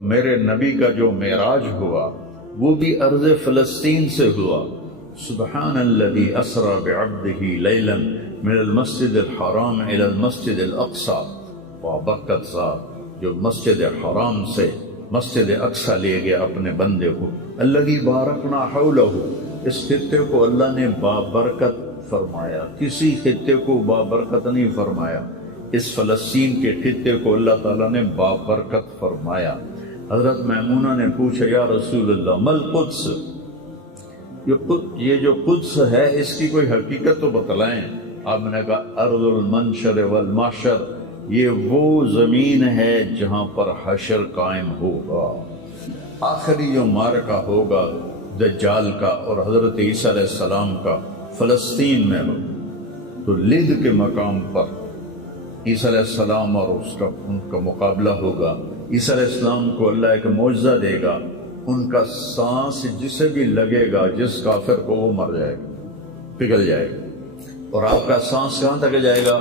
میرے نبی کا جو معراج ہوا وہ بھی ارض فلسطین سے ہوا۔ سبحان الذی اسری بعبدہ لیلا من المسجد الحرام الی المسجد الاقصی، وابرکت ذات جو مسجد حرام سے مسجد اقصی لے گیا اپنے بندے کو۔ الذی بارکنا حولہ، اس خطے کو اللہ نے بابرکت فرمایا، کسی خطے کو بابرکت نہیں فرمایا، اس فلسطین کے خطے کو اللہ تعالیٰ نے بابرکت فرمایا۔ حضرت میمونہ نے پوچھا یا رسول اللہ مل قدس، یہ جو قدس ہے اس کی کوئی حقیقت تو بتلائیں۔ آپ نے کہا ارض المنشر والمحشر، یہ وہ زمین ہے جہاں پر حشر قائم ہوگا، آخری جو معرکہ ہوگا دجال کا اور حضرت عیسیٰ علیہ السلام کا فلسطین میں ہو، تو لد کے مقام پر عیسیٰ علیہ السلام اور ان کا مقابلہ ہوگا۔ عیسیٰ علیہ السلام کو اللہ ایک معجزہ دے گا، ان کا سانس جسے بھی لگے گا، جس کافر کو، وہ مر جائے گا، پگھل جائے گا۔ اور آپ کا سانس کہاں تک جائے گا؟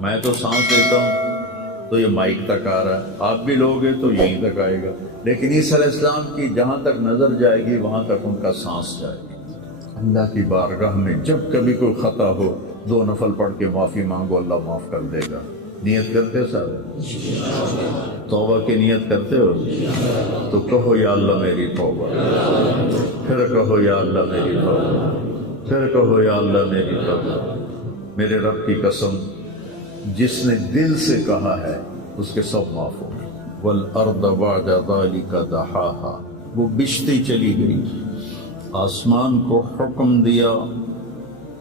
میں تو سانس لیتا ہوں تو یہ مائک تک آ رہا ہے، آپ بھی لوگ ہیں تو یہیں تک آئے گا، لیکن عیسیٰ علیہ السلام کی جہاں تک نظر جائے گی وہاں تک ان کا سانس جائے گا۔ اللہ کی بارگاہ میں جب کبھی کوئی خطا ہو 2 نفل پڑھ کے معافی مانگو، اللہ معاف کر دے گا۔ نیت کرتے ہو صاحب؟ توبہ کی نیت کرتے ہو تو کہو یا اللہ میری توبہ، پھر کہو یا اللہ میری توبہ، پھر کہو یا اللہ میری توبہ۔ میرے رب کی قسم، جس نے دل سے کہا ہے اس کے سب معاف ہو گئے۔ والارض بعد ذلک دحاہا، وہ بچھتی چلی گئی، آسمان کو حکم دیا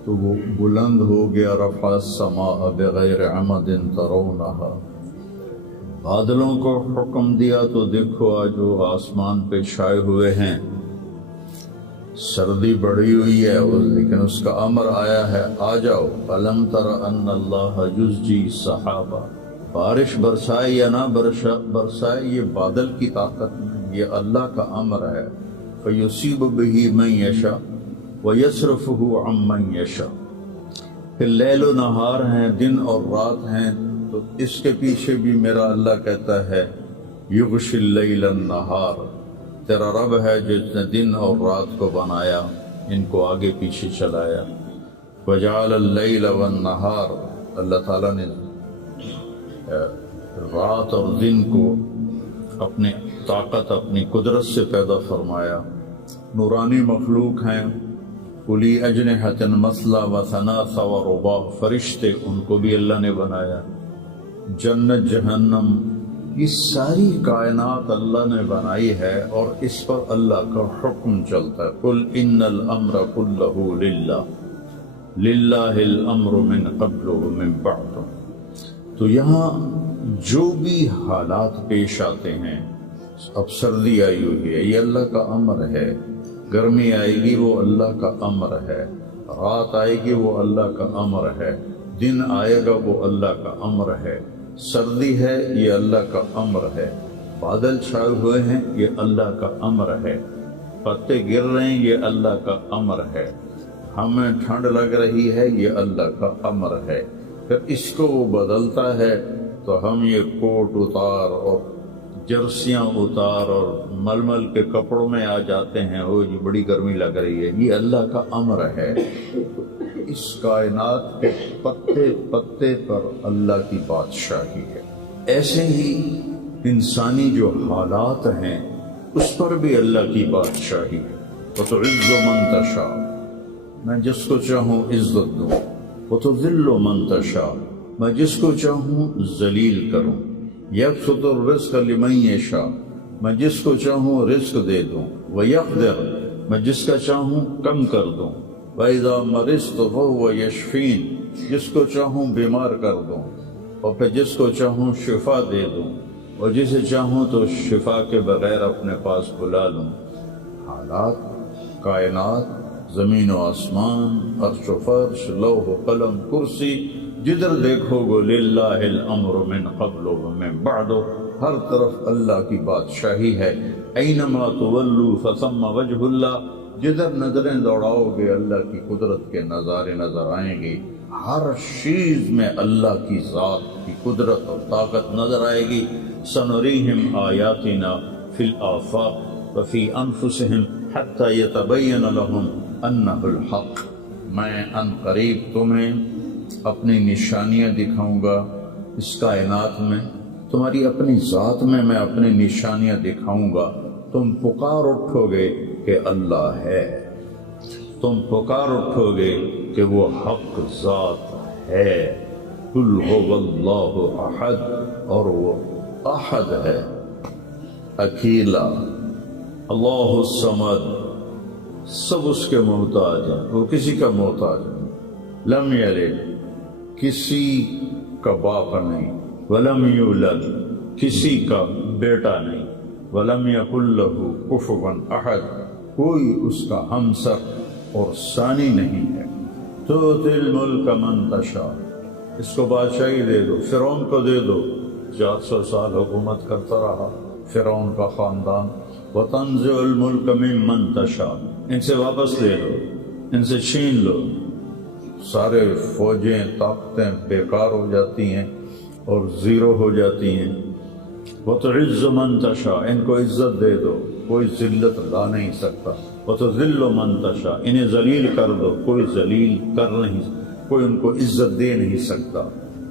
تو وہ بلند ہو گیا۔ رفع السماء بغیر عمد ترونہا، بادلوں کو حکم دیا تو دیکھو آج وہ آسمان پہ چھائے ہوئے ہیں، سردی بڑھی ہوئی ہے لیکن اس کا امر آیا ہے آ جاؤ۔ الم تر ان اللہ یزجی سحابہ، بارش برسائے یا نہ برسائے یہ بادل کی طاقت نہیں، یہ اللہ کا امر ہے۔ فیصیب بہ من یشاء وَيَصْرِفُهُ عَمَّن يَشَاءُ، پھر لیل و نہار ہیں، دن اور رات ہیں، تو اس کے پیچھے بھی میرا اللہ کہتا ہے یغشی اللیل النہار، تیرا رب ہے جس نے دن اور رات کو بنایا، ان کو آگے پیچھے چلایا۔ وَجَعَلَ اللَّيْلَ وَالنَّهَارَ، اللہ تعالیٰ نے رات اور دن کو اپنی طاقت، اپنی قدرت سے پیدا فرمایا۔ نورانی مخلوق ہیں، کلی اجنحۃ مثلا و ثلاث و رباع، فرشتے ان کو بھی اللہ نے بنایا۔ جنت جہنم، یہ ساری کائنات اللہ نے بنائی ہے اور اس پر اللہ کا حکم چلتا ہے۔ قل ان الامر کلہ للہ، للہ الامر من قبل ومن بعد۔ تو یہاں جو بھی حالات پیش آتے ہیں، اب سردی آئی ہوئی ہے یہ اللہ کا امر ہے، گرمی آئے گی وہ اللہ کا امر ہے، رات آئے گی وہ اللہ کا امر ہے، دن آئے گا وہ اللہ کا امر ہے، سردی ہے یہ اللہ کا امر ہے، بادل چھائے ہوئے ہیں یہ اللہ کا امر ہے، پتے گر رہے ہیں یہ اللہ کا امر ہے، ہمیں ٹھنڈ لگ رہی ہے یہ اللہ کا امر ہے۔ پھر اس کو وہ بدلتا ہے تو ہم یہ کوٹ اتار اور جرسیاں اتار اور ململ کے کپڑوں میں آ جاتے ہیں، وہ جی بڑی گرمی لگ رہی ہے، یہ اللہ کا امر ہے۔ اس کائنات کے پتے پتے پر اللہ کی بادشاہی ہے۔ ایسے ہی انسانی جو حالات ہیں اس پر بھی اللہ کی بادشاہی ہے۔ وَتُعِزُّ مَن تَشَاءُ، میں جس کو چاہوں عزت دوں، وَتُذِلُّ مَن تَشَاءُ، میں جس کو چاہوں ذلیل کروں، یبسط الرزق لمن یشاء، میں جس کو چاہوں رزق دے دوں، ویقدر، میں جس کا چاہوں کم کر دوں، وَإِذَا مَرِضْتُ فَهُوَ یشفین، جس کو چاہوں بیمار کر دوں اور پھر جس کو چاہوں شفا دے دوں، اور جسے چاہوں تو شفا کے بغیر اپنے پاس بلا لوں۔ حالات، کائنات، زمین و آسمان، عرش و فرش، لوح و قلم، کرسی، جدھر دیکھو گو للہ الامر من قبل ومن بعد، ہر طرف اللہ کی بادشاہی ہے۔ اینما تولوا فثم وجہ اللہ، جدھر نظریں دوڑاؤ گے اللہ کی قدرت کے نظارے نظر آئیں گے، ہر چیز میں اللہ کی ذات کی قدرت اور طاقت نظر آئے گی۔ سنریہم آیاتنا فی الآفاق وفی انفسہم حتی یتبین لہم انہ الحق، میں ان قریب تمہیں اپنی نشانیاں دکھاؤں گا اس کائنات میں، تمہاری اپنی ذات میں میں اپنی نشانیاں دکھاؤں گا، تم پکار اٹھو گے کہ اللہ ہے، تم پکار اٹھو گے کہ وہ حق ذات ہے۔ قل هو اللہ احد، اور وہ احد ہے، اکیلا، اللہ الصمد، سب اس کے محتاج ہیں، وہ کسی کا محتاج نہیں، لم یلد، کسی کا باپ نہیں، ولم یولد، کسی کا بیٹا نہیں، ولم یکن لہ کفوا احد، کوئی اس کا ہمسر اور ثانی نہیں ہے۔ تؤتی الملک من تشاء، اس کو بادشاہی دے دو، فرعون کو دے دو، 400 سال حکومت کرتا رہا فرعون کا خاندان، وتنزع الملک ممن تشاء، ان سے واپس لے لو، ان سے چھین لو، سارے فوجیں طاقتیں بیکار ہو جاتی ہیں اور زیرو ہو جاتی ہیں۔ وتعز من تشاء، ان کو عزت دے دو، کوئی ذلت لا نہیں سکتا، وتذل من تشاء، انہیں ذلیل کر دو، کوئی ذلیل کر نہیں سکتا، کوئی ان کو عزت دے نہیں سکتا۔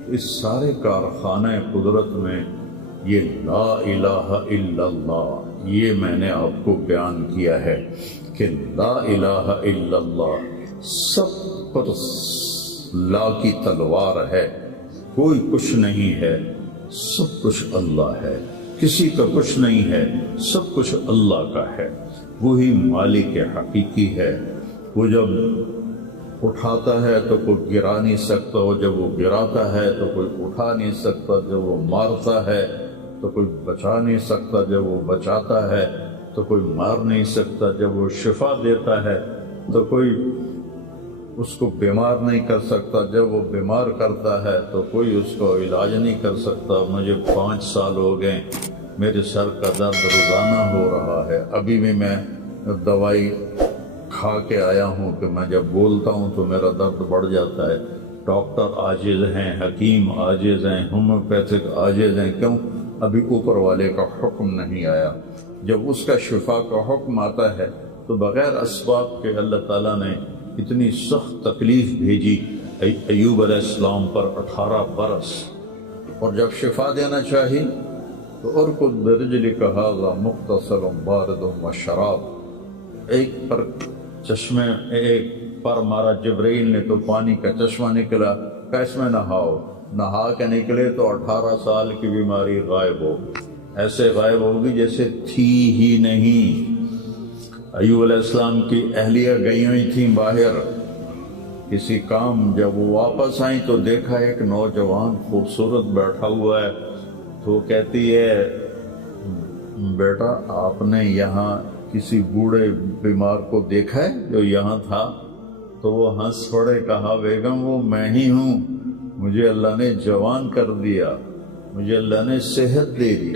اس سارے کارخانہ قدرت میں یہ لا الہ الا اللہ، یہ میں نے آپ کو بیان کیا ہے کہ لا الہ الا اللہ سب پر لا کی تلوار ہے، کوئی کچھ نہیں ہے، سب کچھ اللہ ہے، کسی کا کچھ نہیں ہے، سب کچھ اللہ کا ہے، وہی مالک حقیقی ہے۔ وہ جب اٹھاتا ہے تو کوئی گرا نہیں سکتا، اور جب وہ گراتا ہے تو کوئی اٹھا نہیں سکتا، جب وہ مارتا ہے تو کوئی بچا نہیں سکتا، جب وہ بچاتا ہے تو کوئی مار نہیں سکتا، جب وہ شفا دیتا ہے تو کوئی اس کو بیمار نہیں کر سکتا، جب وہ بیمار کرتا ہے تو کوئی اس کو علاج نہیں کر سکتا۔ مجھے 5 سال ہو گئے، میرے سر کا درد روزانہ ہو رہا ہے، ابھی بھی میں دوائی کھا کے آیا ہوں کہ میں جب بولتا ہوں تو میرا درد بڑھ جاتا ہے۔ ڈاکٹر عاجز ہیں، حکیم عاجز ہیں، ہومیوپیتھک عاجز ہیں، کیوں؟ ابھی اوپر والے کا حکم نہیں آیا۔ جب اس کا شفا کا حکم آتا ہے تو بغیر اسباب کے اللہ تعالیٰ نے اتنی سخت تکلیف بھیجی ایوب علیہ السلام پر 18 برس، اور جب شفا دینا چاہی تو ارکض برجلک ھذا مغتسل بارد وشراب، ایک پر چشمے ایک پر مارا جبرائیل نے تو پانی کا چشمہ نکلا، کہ اس میں نہاؤ، نہا کے نکلے تو 18 سال کی بیماری غائب ہو، ایسے غائب ہوگی جیسے تھی ہی نہیں۔ ایوب علیہ السلام کی اہلیہ گئی ہوئی تھیں باہر کسی کام، جب وہ واپس آئیں تو دیکھا ایک نوجوان خوبصورت بیٹھا ہوا ہے، تو وہ کہتی ہے بیٹا آپ نے یہاں کسی بوڑھے بیمار کو دیکھا ہے جو یہاں تھا؟ تو وہ ہنس پڑے، کہا بیگم وہ میں ہی ہوں، مجھے اللہ نے جوان کر دیا، مجھے اللہ نے صحت دے دی،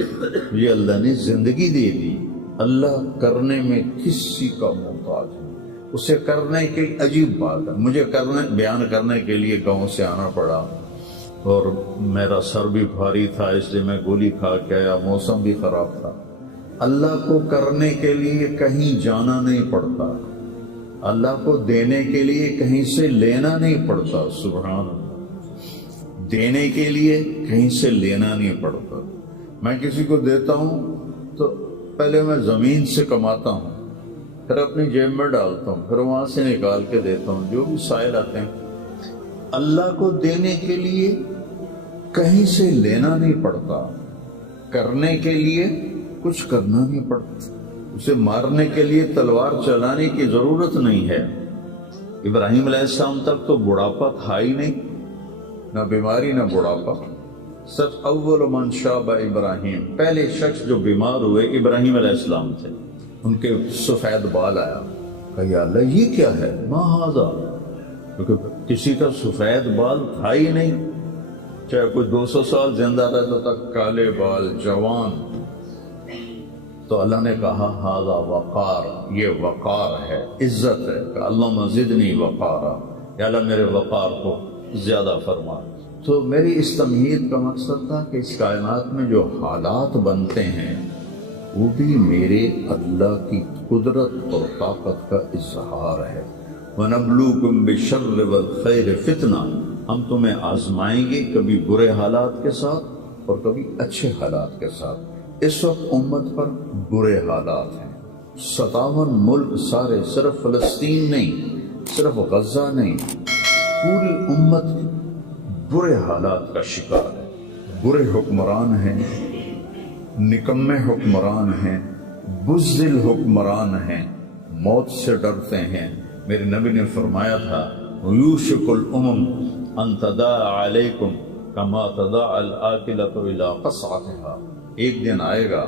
مجھے اللہ نے زندگی دے دی۔ اللہ کرنے میں کسی کا محتاج نہیں، اسے کرنے کی عجیب بات ہے، مجھے بیان کرنے کے لیے گاؤں سے آنا پڑا، اور میرا سر بھی بھاری تھا اس لیے میں گولی کھا کے آیا، موسم بھی خراب تھا۔ اللہ کو کرنے کے لیے کہیں جانا نہیں پڑتا، اللہ کو دینے کے لیے کہیں سے لینا نہیں پڑتا، سبحان اللہ، دینے کے لیے کہیں سے لینا نہیں پڑتا۔ میں کسی کو دیتا ہوں تو پہلے میں زمین سے کماتا ہوں، پھر اپنی جیب میں ڈالتا ہوں، پھر وہاں سے نکال کے دیتا ہوں جو بھی سائل آتے ہیں۔ اللہ کو دینے کے لیے کہیں سے لینا نہیں پڑتا، کرنے کے لیے کچھ کرنا نہیں پڑتا، اسے مارنے کے لیے تلوار چلانے کی ضرورت نہیں ہے۔ ابراہیم علیہ السلام تک تو بڑھاپا تھا ہی نہیں، نہ بیماری نہ بڑھاپا۔ سچ اول من شاب ابراہیم، پہلے شخص جو بیمار ہوئے ابراہیم علیہ السلام تھے، ان کے سفید بال آیا، کہا یا اللہ یہ کیا ہے، ما ھذا، کیونکہ کسی کا سفید بال تھا ہی نہیں، چاہے کوئی 200 سال زندہ رہتا تھا، کالے بال، جوان۔ تو اللہ نے کہا ھذا وقار، یہ وقار ہے، عزت ہے، کہ اللہم زدنی وقارا، یا اللہ میرے وقار کو زیادہ فرما۔ تو میری اس تمہید کا مقصد تھا کہ اس کائنات میں جو حالات بنتے ہیں وہ بھی میرے اللہ کی قدرت اور طاقت کا اظہار ہے۔ وَنَبْلُوكُمْ بِالشَّرِّ وَالْخَيْرِ فِتْنَةً، ہم تمہیں آزمائیں گے کبھی برے حالات کے ساتھ اور کبھی اچھے حالات کے ساتھ۔ اس وقت امت پر برے حالات ہیں، 57 ملک سارے، صرف فلسطین نہیں، صرف غزہ نہیں، پوری امت برے حالات کا شکار ہے۔ برے حکمران ہیں، نکمے حکمران ہیں، بزدل حکمران ہیں، موت سے ڈرتے ہیں۔ میرے نبی نے فرمایا تھا یوشک الامم ان تداعى علیکم کما تداعى الآکلۃ الی قصعتها، ایک دن آئے گا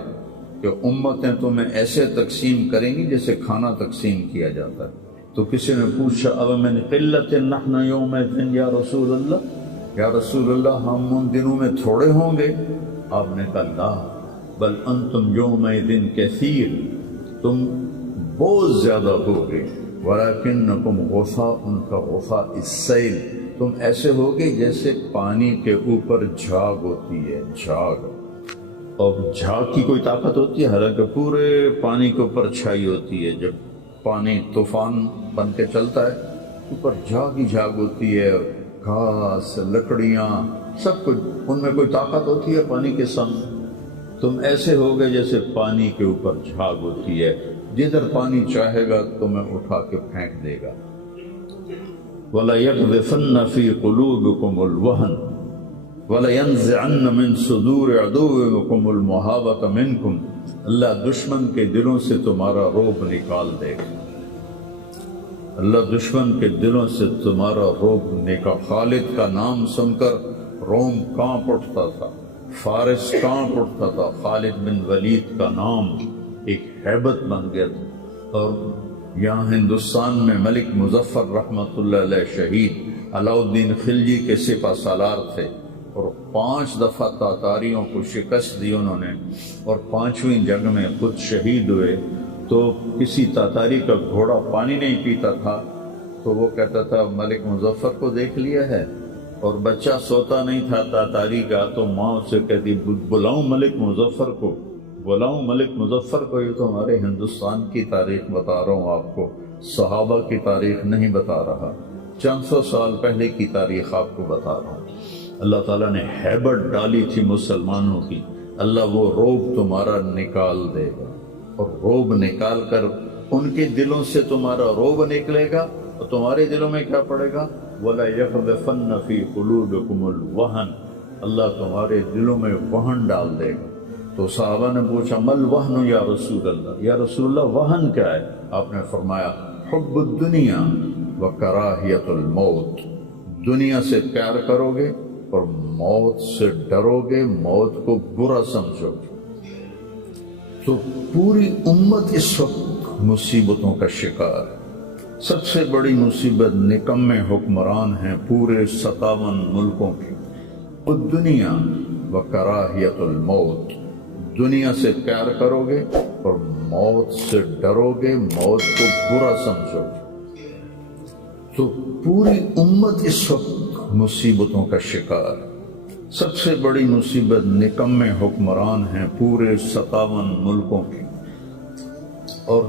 کہ امتیں تمہیں ایسے تقسیم کریں گی جیسے کھانا تقسیم کیا جاتا ہے۔ تو کسی نے پوچھا اب من قلت نحن یومئذ یا رسول اللہ، یا رسول اللہ ہم ان دنوں میں تھوڑے ہوں گے؟ آپ نے کہا لا بل انتم یومئذ کثیر، تم بہت زیادہ ہوگے، ولیکنکم غثاء کغثاء السیل، تم ایسے ہوگے جیسے پانی کے اوپر جھاگ ہوتی ہے، جھاگ، اور جھاگ کی کوئی طاقت ہوتی ہے؟ حالانکہ پورے پانی کے اوپر چھائی ہوتی ہے، جب پانی طوفان بن کے چلتا ہے اوپر جھاگ ہی جھاگ ہوتی ہے، گھاس، لکڑیاں، سب کچھ، ان میں کوئی طاقت ہوتی ہے پانی کے سامنے؟ تم ایسے ہوگے جیسے پانی کے اوپر جھاگ ہوتی ہے، جدھر پانی چاہے گا تمہیں اٹھا کے پھینک دے گا۔ وَلَيَقْذِفَنَّ فِي قُلُوبِكُمُ الْوَهْنَ وَلَيَنزِعَنَّ مِن صُدُورِ عَدُوِّكُمُ الْمَهَابَةَ مِنكُمْ، اللہ دشمن کے دلوں سے تمہارا رعب نکال دے گا، اللہ دشمن کے دلوں سے تمہارا رعب نکال۔ خالد کا نام سن کر روم کانپ اٹھتا تھا، فارس کانپ اٹھتا تھا، خالد بن ولید کا نام ایک ہیبت بن گیا تھا۔ اور یہاں ہندوستان میں ملک مظفر رحمۃ اللہ علیہ شہید علاؤ الدین خلجی کے سپہ سالار تھے، اور 5 دفعہ تاتاریوں کو شکست دی انہوں نے، اور 5ویں جنگ میں خود شہید ہوئے۔ تو کسی تاتاری کا گھوڑا پانی نہیں پیتا تھا تو وہ کہتا تھا ملک مظفر کو دیکھ لیا ہے، اور بچہ سوتا نہیں تھا تاتاری کا تو ماں اسے کہتی بلاؤں ملک مظفر کو، بلاؤں ملک مظفر کو۔ یہ تو ہمارے ہندوستان کی تاریخ بتا رہا ہوں آپ کو، صحابہ کی تاریخ نہیں بتا رہا، چند سو سال پہلے کی تاریخ آپ کو بتا رہا ہوں۔ اللہ تعالیٰ نے ہیبت ڈالی تھی مسلمانوں کی، اللہ وہ رعب تمہارا نکال دے گا، اور رعب نکال کر ان کے دلوں سے تمہارا رعب نکلے گا، اور تمہارے دلوں میں کیا پڑے گا؟ وَلَا يَقْذِفَنَّ فِي قُلُوبِكُمُ الْوَهْنَ، اللہ تمہارے دلوں میں وہن ڈال دے گا۔ تو صحابہ نے پوچھا مل وہن یا رسول اللہ، یا رسول اللہ وہن کیا ہے؟ آپ نے فرمایا حب الدنیا وکراہیت الموت، دنیا سے پیار کرو گے اور موت سے ڈرو گے، موت کو برا سمجھو گے۔ تو پوری امت اس وقت مصیبتوں کا شکار ہے۔ سب سے بڑی مصیبت نکمے حکمران ہیں پورے 57 ملکوں کی۔ الدنیا وکراہیت الموت، دنیا سے پیار کرو گے اور موت سے ڈرو گے، موت کو برا سمجھو گے۔ تو پوری امت اس وقت مصیبتوں کا شکار ہے۔ سب سے بڑی مصیبت نکمے حکمران ہیں پورے 57 ملکوں کی، اور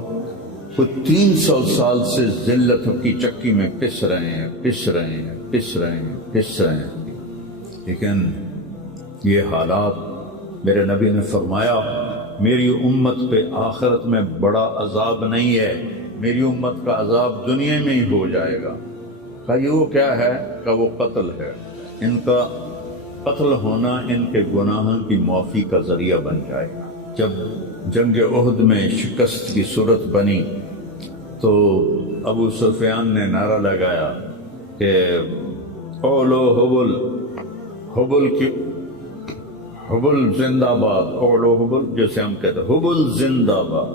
وہ 300 سال سے ذلت کی چکی میں پس رہے ہیں، پس رہے ہیں، پس رہے ہیں، پس رہے ہیں۔ لیکن یہ حالات، میرے نبی نے فرمایا میری امت پہ آخرت میں بڑا عذاب نہیں ہے، میری امت کا عذاب دنیا میں ہی ہو جائے گا۔ کہا یہ وہ کیا ہے؟ کہ وہ قتل ہے، ان کا قتل ہونا ان کے گناہوں کی معافی کا ذریعہ بن جائے گا۔ جب جنگ احد میں شکست کی صورت بنی تو ابو سفیان نے نعرہ لگایا کہ اولو حبل، حبل کی حبل زندہ باد، اولو حبل، جیسے ہم کہتے ہیں حبل زندہ باد۔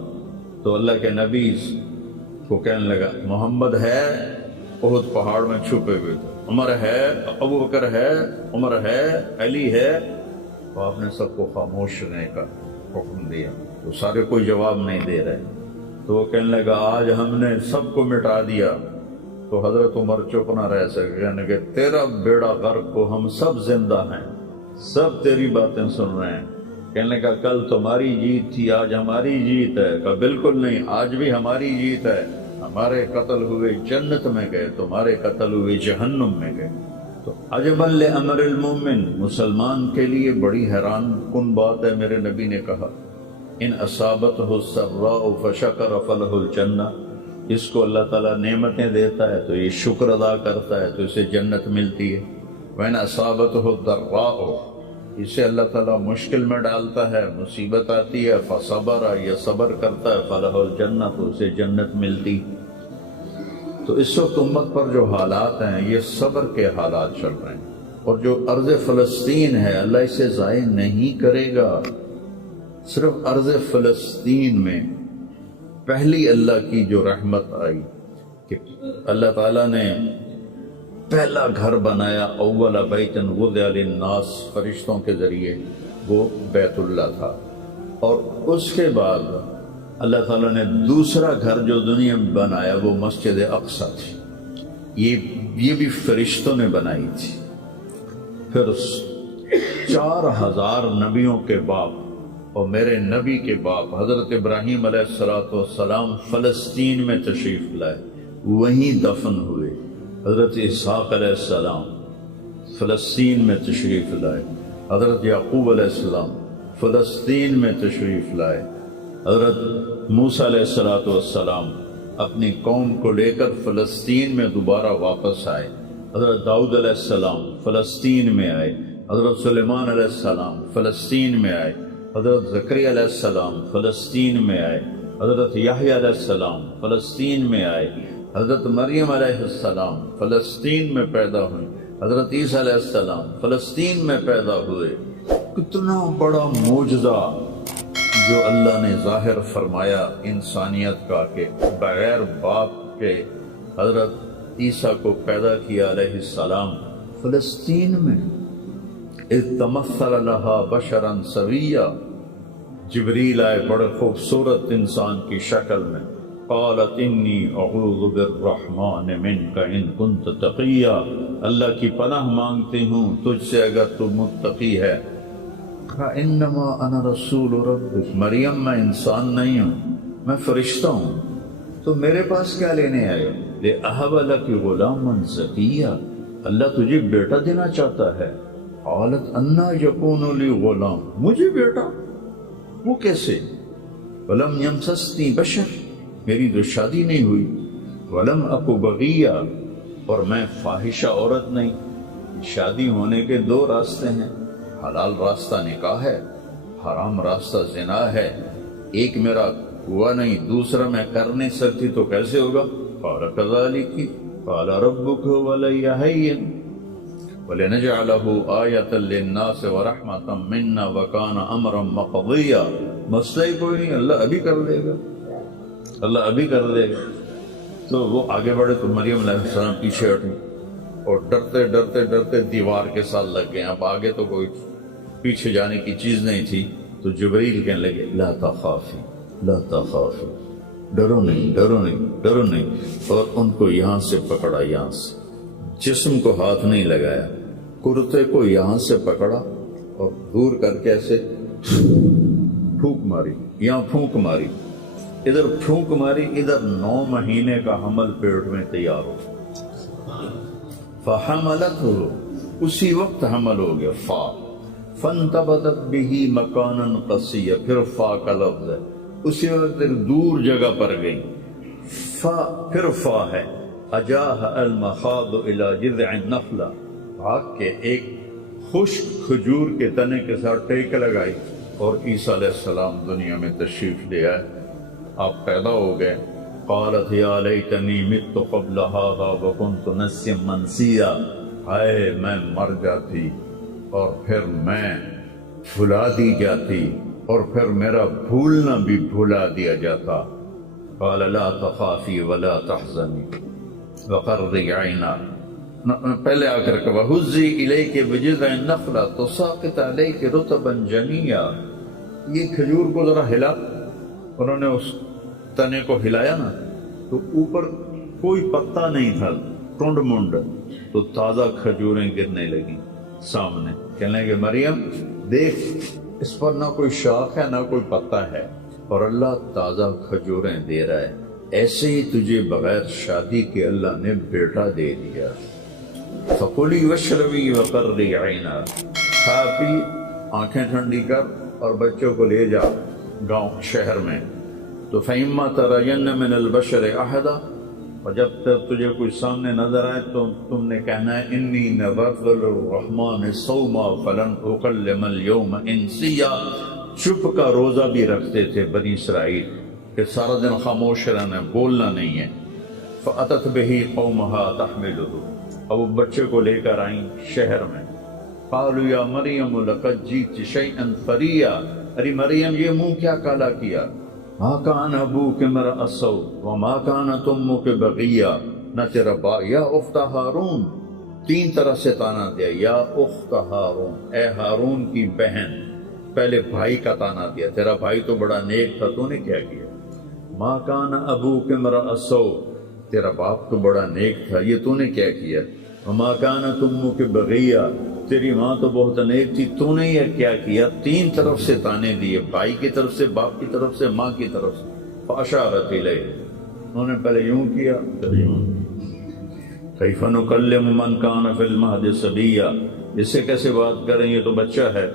تو اللہ کے نبی کو کہنے لگا محمد ہے، احد پہاڑ میں چھپے ہوئے تھے، عمر ہے، ابو بکر ہے، عمر ہے، علی ہے، تو آپ نے سب کو خاموش رہنے کا حکم دیا، تو سارے کوئی جواب نہیں دے رہے۔ تو وہ کہنے لگا آج ہم نے سب کو مٹا دیا۔ تو حضرت عمر چپ نہ رہ سکے، کہنے کہ تیرا بیڑا غرق کو ہم سب زندہ ہیں، سب تیری باتیں سن رہے ہیں، کہنے لگا کل تمہاری جیت تھی آج ہماری جیت ہے. کہا بالکل نہیں، آج بھی ہماری جیت ہے. ہمارے قتل ہوئے جنت میں گئے، تمہارے قتل ہوئے جہنم میں گئے. تو عجبا لامر المومن، مسلمان کے لیے بڑی حیران کن بات ہے. میرے نبی نے کہا ان اصابتہ السراء فشکر فلہ الجنہ، اس کو اللہ تعالیٰ نعمتیں دیتا ہے تو یہ شکر ادا کرتا ہے تو اسے جنت ملتی ہے. وَإِنْ أَصَابَتْهُ الضَّرَّاءُ، اسے اللہ تعالیٰ مشکل میں ڈالتا ہے، مصیبت آتی ہے، فصبر، یہ صبر کرتا ہے، فلہ الجنہ، تو اسے جنت ملتی. تو اس وقت امت پر جو حالات ہیں یہ صبر کے حالات چل رہے ہیں، اور جو ارض فلسطین ہے اللہ اسے ضائع نہیں کرے گا. صرف ارض فلسطین میں پہلی اللہ کی جو رحمت آئی کہ اللہ تعالیٰ نے پہلا گھر بنایا، اول بیت وضع للناس، فرشتوں کے ذریعے، وہ بیت اللہ تھا. اور اس کے بعد اللہ تعالیٰ نے دوسرا گھر جو دنیا میں بنایا وہ مسجد اقصیٰ تھی، یہ بھی فرشتوں نے بنائی تھی. پھر 4000 نبیوں کے باپ اور میرے نبی کے باپ حضرت ابراہیم علیہ السلام فلسطین میں تشریف لائے، وہیں دفن ہوئے. حضرت اسحاق علیہ السلام فلسطین میں تشریف لائے. حضرت یعقوب علیہ السلام فلسطین میں تشریف لائے. حضرت موسیٰ علیہ السلام اپنی قوم کو لے کر فلسطین میں دوبارہ واپس آئے. حضرت داؤد علیہ السلام فلسطین میں آئے. حضرت سلیمان علیہ السلام فلسطین میں آئے. حضرت زکریا علیہ السلام فلسطین میں آئے. حضرت یحییٰ علیہ السلام فلسطین میں آئے. حضرت مریم علیہ السلام فلسطین میں پیدا ہوئی. حضرت عیسیٰ علیہ السلام فلسطین میں پیدا ہوئے. کتنا بڑا معجزہ جو اللہ نے ظاہر فرمایا انسانیت کا کہ بغیر باپ کے حضرت عیسیٰ کو پیدا کیا علیہ السلام فلسطین میں. اذ تمثل لہا بشرا سویا، جبریل آئے بڑے خوبصورت انسان کی شکل میں. قالت انی اعوذ بالرحمن منک ان کنت تقیا، اللہ کی پناہ مانگتی ہوں تجھ سے اگر تو متقی ہے. انما انا رسول ربک، مریم میں انسان نہیں ہوں، میں فرشتہ ہوں، تو میرے پاس کیا لینے آئے؟ لأہب لک غلاما زکیا، اللہ تجھے بیٹا دینا چاہتا ہے. قالت انا یکون لی غلام، مجھے بیٹا؟ وہ کیسے؟ ولم یمسسنی بشر، میری تو شادی نہیں ہوئی. ولم اکو بغیہ، اور میں فاحشہ عورت نہیں. شادی ہونے کے 2 راستے ہیں، حلال راستہ نکاح ہے، حرام راستہ زنا ہے. ایک میرا ہوا نہیں، دوسرا میں کر نہیں سکتی، تو کیسے ہوگا؟ قال کذالک قال ربک ولی حین وَلِنَجْعَلَهُ آیَةً لِلنَّاسِ وَرَحْمَةً مِنَّا وَكَانَ أَمْرًا مَقْضِيًّا. مسئلہ ہی کوئی نہیں، اللہ ابھی کر لے گا، اللہ ابھی کر لے گا. تو وہ آگے بڑھے تو مریم علیہ السلام پیچھے ہٹی اور ڈرتے ڈرتے ڈرتے دیوار کے ساتھ لگ گئے. اب آگے تو کوئی پیچھے جانے کی چیز نہیں تھی. تو جبریل کہنے لگے لا تخافی لا تخافی، ڈرو نہیں ڈرو نہیں ڈرو نہیں. اور ان کو یہاں سے پکڑا، یہاں سے، جسم کو ہاتھ نہیں لگایا، کرتے کو یہاں سے پکڑا اور دور کر کے ایسے پھونک ماری، یہاں پھونک ماری، ادھر پھونک ماری، ادھر 9 مہینے کا حمل پیٹ میں تیار ہو. فحملتہ، اسی وقت حمل ہو گیا. فانتبذت بہ مکانا قصیا، پھر فا کا لفظ ہے، اسی وقت ایک دور جگہ پر گئی. پھر فا ہے. اجاہ المخاض الى جذع النخلہ، بھاگ کے ایک خشک کھجور کے تنے کے ساتھ ٹیک لگائی اور عیسیٰ علیہ السلام دنیا میں تشریف لے آئے، آپ پیدا ہو گئے. قالت یا لیتنی مت قبل هذا وکنت نسیا منسیا، ہائے میں مر جاتی اور پھر میں بھلا دی جاتی اور پھر میرا بھولنا بھی بھلا دیا جاتا. قال لا تخافی ولا تحزنی وقرری عینا، پہلے آ کر کہ وَهُزِّي إِلَيْكِ بِجِذْعِ النَّخْلَةِ تُسَاقِطْ عَلَيْكِ رُطَبًا جَنِيًّا. یہ کھجور کو ذرا ہلا، انہوں نے اس تنے کو ہلایا نا تو اوپر کوئی پتا نہیں تھا، ٹونڈ منڈ، تو تازہ کھجوریں گرنے لگیں سامنے. کہنے لگے مریم دیکھ اس پر نہ کوئی شاخ ہے نہ کوئی پتا ہے، اور اللہ تازہ کھجوریں دے رہا ہے، ایسے ہی تجھے بغیر شادی کے اللہ نے بیٹا دے دیا۔ فَقُلِي وَاشْرَبِي وَقَرِّي عَيْنًا، کھا پی، آنکھیں ٹھنڈی کر اور بچوں کو لے جا گاؤں شہر میں۔ تو فَإِمَّا تَرَيَنَّ مِنَ الْبَشَرِ أَحَدًا، اور جب تک تجھے کوئی سامنے نظر آئے تو تم نے کہنا ہے انی نذرت للرحمن صوما فلن اکلم اليوم انسیا۔ چپ کا روزہ بھی رکھتے تھے بنی اسرائیل کہ سارا دن خاموش رہنا، بولنا نہیں ہے۔ فأتت به قومها تحمله، اب وہ بچے کو لے کر آئیں شہر میں۔ قالوا یا مریم لقد جئت شیئا فریا، ارے مریم یہ منہ کیا کالا کیا؟ ما کان ابوک امرأ سوء وما کانت امک بغیا، نہ تیرا یا اخت ہارون، تین طرح سے تانا دیا، یا اخت ہارون، اے ہارون کی بہن، پہلے بھائی کا تانا دیا، تیرا بھائی تو بڑا نیک تھا، تو نے کیا کیا؟ ما کان ابوک امرأ سوء، تیرا باپ تو بڑا نیک تھا، یہ تو نے کیا کیا؟ وما کانت امک بغیا، تیری ماں تو بہت نیک تھی، تو نے یہ کیا کیا؟ تین طرف سے تانے دیے، بھائی کی طرف سے، باپ کی طرف سے، ماں کی طرف سے۔ فاشارت الیہ، انہوں نے پہلے یوں کیا پھر یوں۔ کیف نکلم من کان فی المہد صبیا، اس سے کیسے بات کریں، یہ تو بچہ ہے۔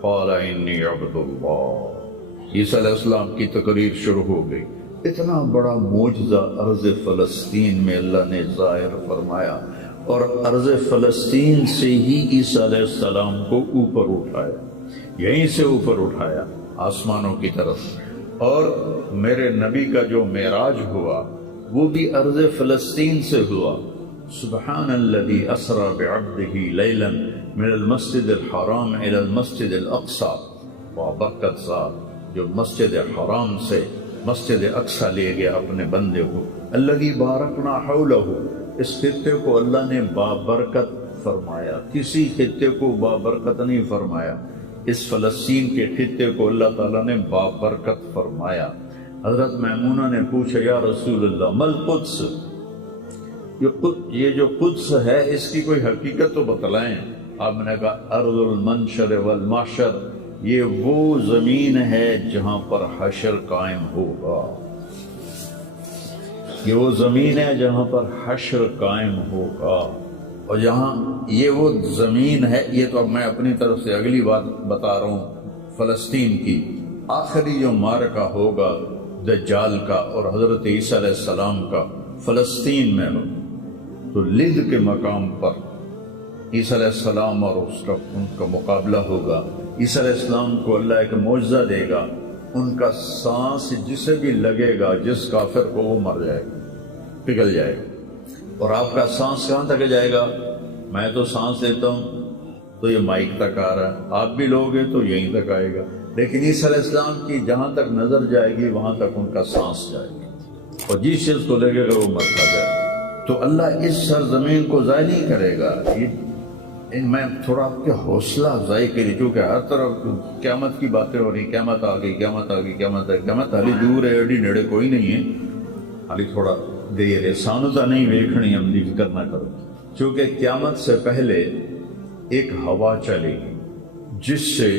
قال انی عبد اللہ، عیسیٰ علیہ السلام کی تقریر شروع ہو گئی۔ اتنا بڑا معجزہ ارض فلسطین میں اللہ نے ظاہر فرمایا، اور ارض فلسطین سے ہی عیسیٰ علیہ السلام کو اوپر اٹھایا، یہیں سے اوپر اٹھایا آسمانوں کی طرف۔ اور میرے نبی کا جو معراج ہوا وہ بھی ارض فلسطین سے ہوا۔ سبحان الذی اسری بعبدہ لیلا من المسجد الحرام الی المسجد الاقصی، وبرکت صاحب جو مسجد حرام سے مسجد اقصی لے گیا اپنے بندے کو۔ الذی بارکنا حولہ، اس خطے کو اللہ نے بابرکت فرمایا، کسی خطے کو بابرکت نہیں فرمایا، اس فلسطین کے خطے کو اللہ تعالیٰ نے بابرکت فرمایا۔ حضرت میمونہ نے پوچھا یا رسول اللہ مل قدس، یہ جو قدس ہے اس کی کوئی حقیقت تو بتلائیں۔ آپ نے کہا ارض المنشر والمحشر، یہ وہ زمین ہے جہاں پر حشر قائم ہوگا، یہ وہ زمین ہے جہاں پر حشر قائم ہوگا۔ اور جہاں یہ وہ زمین ہے، یہ تو اب میں اپنی طرف سے اگلی بات بتا رہا ہوں، فلسطین کی آخری جو معرکہ ہوگا دجال کا اور حضرت عیسیٰ علیہ السلام کا فلسطین میں ہو، تو لد کے مقام پر عیسیٰ علیہ السلام اور ان کا مقابلہ ہوگا۔ عیسیٰ علیہ السلام کو اللہ ایک معجزہ دے گا، ان کا سانس جسے بھی لگے گا، جس کافر کو، وہ مر جائے گا، پگھل جائے گا۔ اور آپ کا سانس کہاں تک جائے گا؟ میں تو سانس لیتا ہوں تو یہ مائک تک آ رہا ہے، آپ بھی لوگے تو یہیں تک آئے گا، لیکن عیسیٰ علیہ السلام کی جہاں تک نظر جائے گی وہاں تک ان کا سانس جائے گا، اور جس چیز کو لگے گا وہ مرتا جائے گا۔ تو اللہ اس سرزمین کو ضائع نہیں کرے گا۔ میں تھوڑا آپ کے حوصلہ افزائی کے لیے، کیونکہ ہر طرف قیامت کی باتیں ہو رہی، قیامت آ گئی، قیامت آ گئی، قیامت آ گئی، قیامت حالی دور ہے، ایڈی نیڑے کوئی نہیں ہے، حالی تھوڑا دیر ہے، سانوتا نہیں ویکھنی عملی فکر نہ کرو، چونکہ قیامت سے پہلے ایک ہوا چلے گی جس سے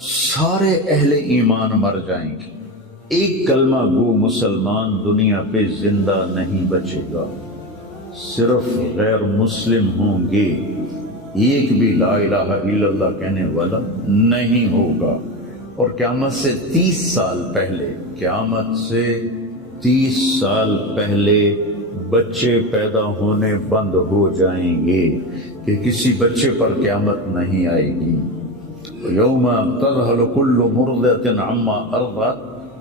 سارے اہل ایمان مر جائیں گے، ایک کلمہ گو مسلمان دنیا پہ زندہ نہیں بچے گا، صرف غیر مسلم ہوں گے، ایک بھی لا الہ الا اللہ کہنے والا نہیں ہوگا۔ اور قیامت سے 30 سال پہلے، قیامت سے 30 سال پہلے بچے پیدا ہونے بند ہو جائیں گے کہ کسی بچے پر قیامت نہیں آئے گی۔ یوم تذہل کل مرضعۃ عما ارضعت،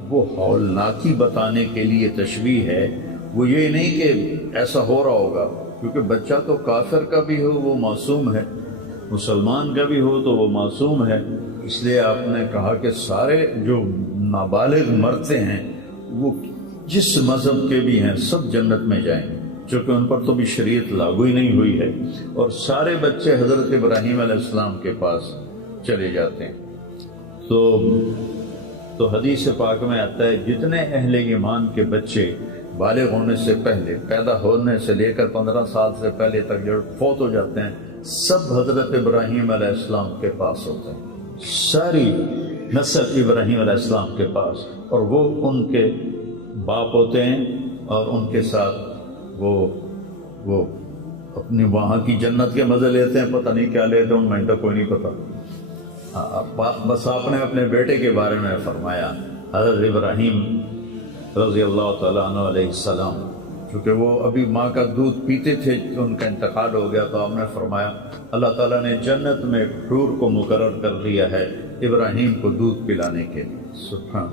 وہ ہولناکی بتانے کے لیے تشبیہ ہے، وہ یہ نہیں کہ ایسا ہو رہا ہوگا، کیونکہ بچہ تو کافر کا بھی ہو وہ معصوم ہے، مسلمان کا بھی ہو تو وہ معصوم ہے، اس لیے آپ نے کہا کہ سارے جو نابالغ مرتے ہیں وہ جس مذہب کے بھی ہیں سب جنت میں جائیں گے، چونکہ ان پر تو بھی شریعت لاگو ہی نہیں ہوئی ہے، اور سارے بچے حضرت ابراہیم علیہ السلام کے پاس چلے جاتے ہیں۔ تو حدیث پاک میں آتا ہے جتنے اہل ایمان کے بچے بالغ ہونے سے پہلے، پیدا ہونے سے لے کر 15 سال سے پہلے تک جو فوت ہو جاتے ہیں، سب حضرت ابراہیم علیہ السلام کے پاس ہوتے ہیں، ساری نسل ابراہیم علیہ السلام کے پاس، اور وہ ان کے باپ ہوتے ہیں، اور ان کے ساتھ وہ اپنی وہاں کی جنت کے مزے لیتے ہیں، پتہ نہیں کیا لیتے ہیں، ان میں تو کوئی نہیں پتہ۔ بس آپ نے اپنے بیٹے کے بارے میں فرمایا، حضرت ابراہیم رضی اللہ تعالیٰ عنہ علیہ السلام، چونکہ وہ ابھی ماں کا دودھ پیتے تھے، ان کا انتقال ہو گیا، تو آپ نے فرمایا اللہ تعالیٰ نے جنت میں حور کو مقرر کر دیا ہے ابراہیم کو دودھ پلانے کے لیے۔ سبحان،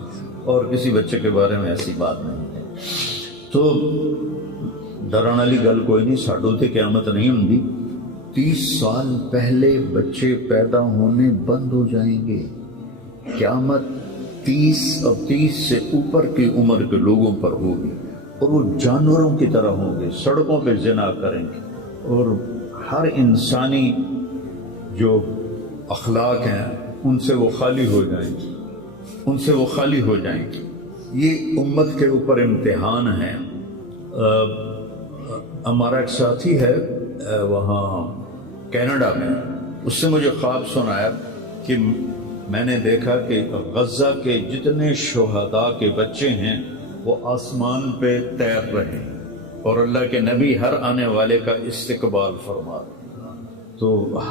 اور کسی بچے کے بارے میں ایسی بات نہیں ہے۔ تو ڈرن والی گل کوئی نہیں، ساڈو تے قیامت نہیں ہوندی، 30 سال پہلے بچے پیدا ہونے بند ہو جائیں گے، قیامت 30 اور 30 سے اوپر کی عمر کے لوگوں پر ہوگی، اور وہ جانوروں کی طرح ہوں گے، سڑکوں پہ زنا کریں گے، اور ہر انسانی جو اخلاق ہیں ان سے وہ خالی ہو جائیں گے، ان سے وہ خالی ہو جائیں گے۔ یہ امت کے اوپر امتحان ہے۔ ہمارا ایک ساتھی ہے وہاں کینیڈا میں، اس سے مجھے خواب سنایا کہ میں نے دیکھا کہ غزہ کے جتنے شہداء کے بچے ہیں وہ آسمان پہ تیر رہے ہیں، اور اللہ کے نبی ہر آنے والے کا استقبال فرما رہے ہیں۔ تو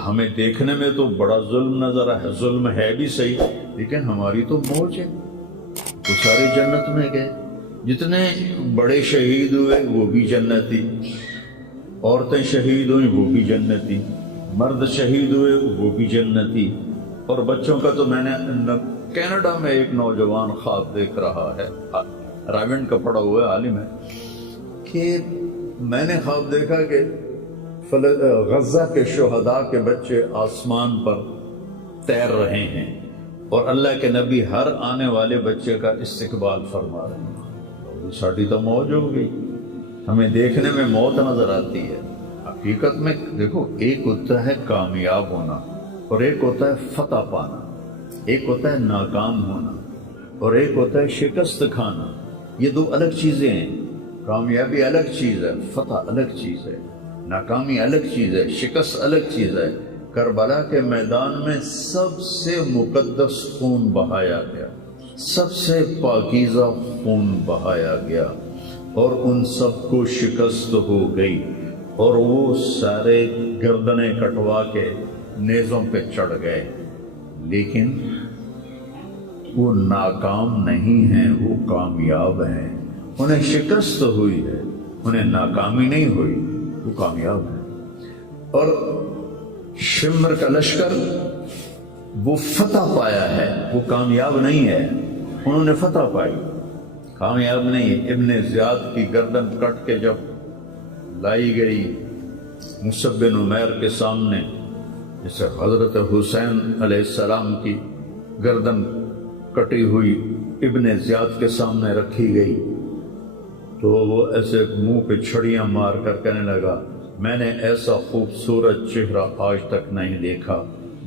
ہمیں دیکھنے میں تو بڑا ظلم نظر ہے، ظلم ہے بھی صحیح، لیکن ہماری تو موج ہے، وہ سارے جنت میں گئے، جتنے بڑے شہید ہوئے وہ بھی جنتی، عورتیں شہید ہوئیں وہ بھی جنتی، مرد شہید ہوئے وہ بھی جنتی، اور بچوں کا تو میں نے کینیڈا میں ایک نوجوان خواب دیکھ رہا ہے، راونڈ کا پڑا ہوا عالم ہے، کہ میں نے خواب دیکھا کہ غزہ کے شہداء کے بچے آسمان پر تیر رہے ہیں، اور اللہ کے نبی ہر آنے والے بچے کا استقبال فرما رہے ہیں۔ ساڑی تو موج ہو گئی، ہمیں دیکھنے میں موت نظر آتی ہے، حقیقت میں دیکھو ایک ہوتا ہے کامیاب ہونا، اور ایک ہوتا ہے فتح پانا، ایک ہوتا ہے ناکام ہونا، اور ایک ہوتا ہے شکست کھانا۔ یہ دو الگ چیزیں ہیں، کامیابی الگ چیز ہے، فتح الگ چیز ہے، ناکامی الگ چیز ہے، شکست الگ چیز ہے۔ کربلا کے میدان میں سب سے مقدس خون بہایا گیا، سب سے پاکیزہ خون بہایا گیا، اور ان سب کو شکست ہو گئی، اور وہ سارے گردنیں کٹوا کے نیزوں پہ چڑھ گئے، لیکن وہ ناکام نہیں ہیں، وہ کامیاب ہیں۔ انہیں شکست ہوئی ہے، انہیں ناکامی نہیں ہوئی، وہ کامیاب ہیں۔ اور شمر کا لشکر وہ فتح پایا ہے، وہ کامیاب نہیں ہے، انہوں نے فتح پائی، کامیاب نہیں۔ ابن زیاد کی گردن کٹ کے جب لائی گئی مصعب بن عمیر کے سامنے، جسے حضرت حسین علیہ السلام کی گردن کٹی ہوئی ابن زیاد کے سامنے رکھی گئی، تو وہ ایسے منہ پہ چھڑیاں مار کر کہنے لگا میں نے ایسا خوبصورت چہرہ آج تک نہیں دیکھا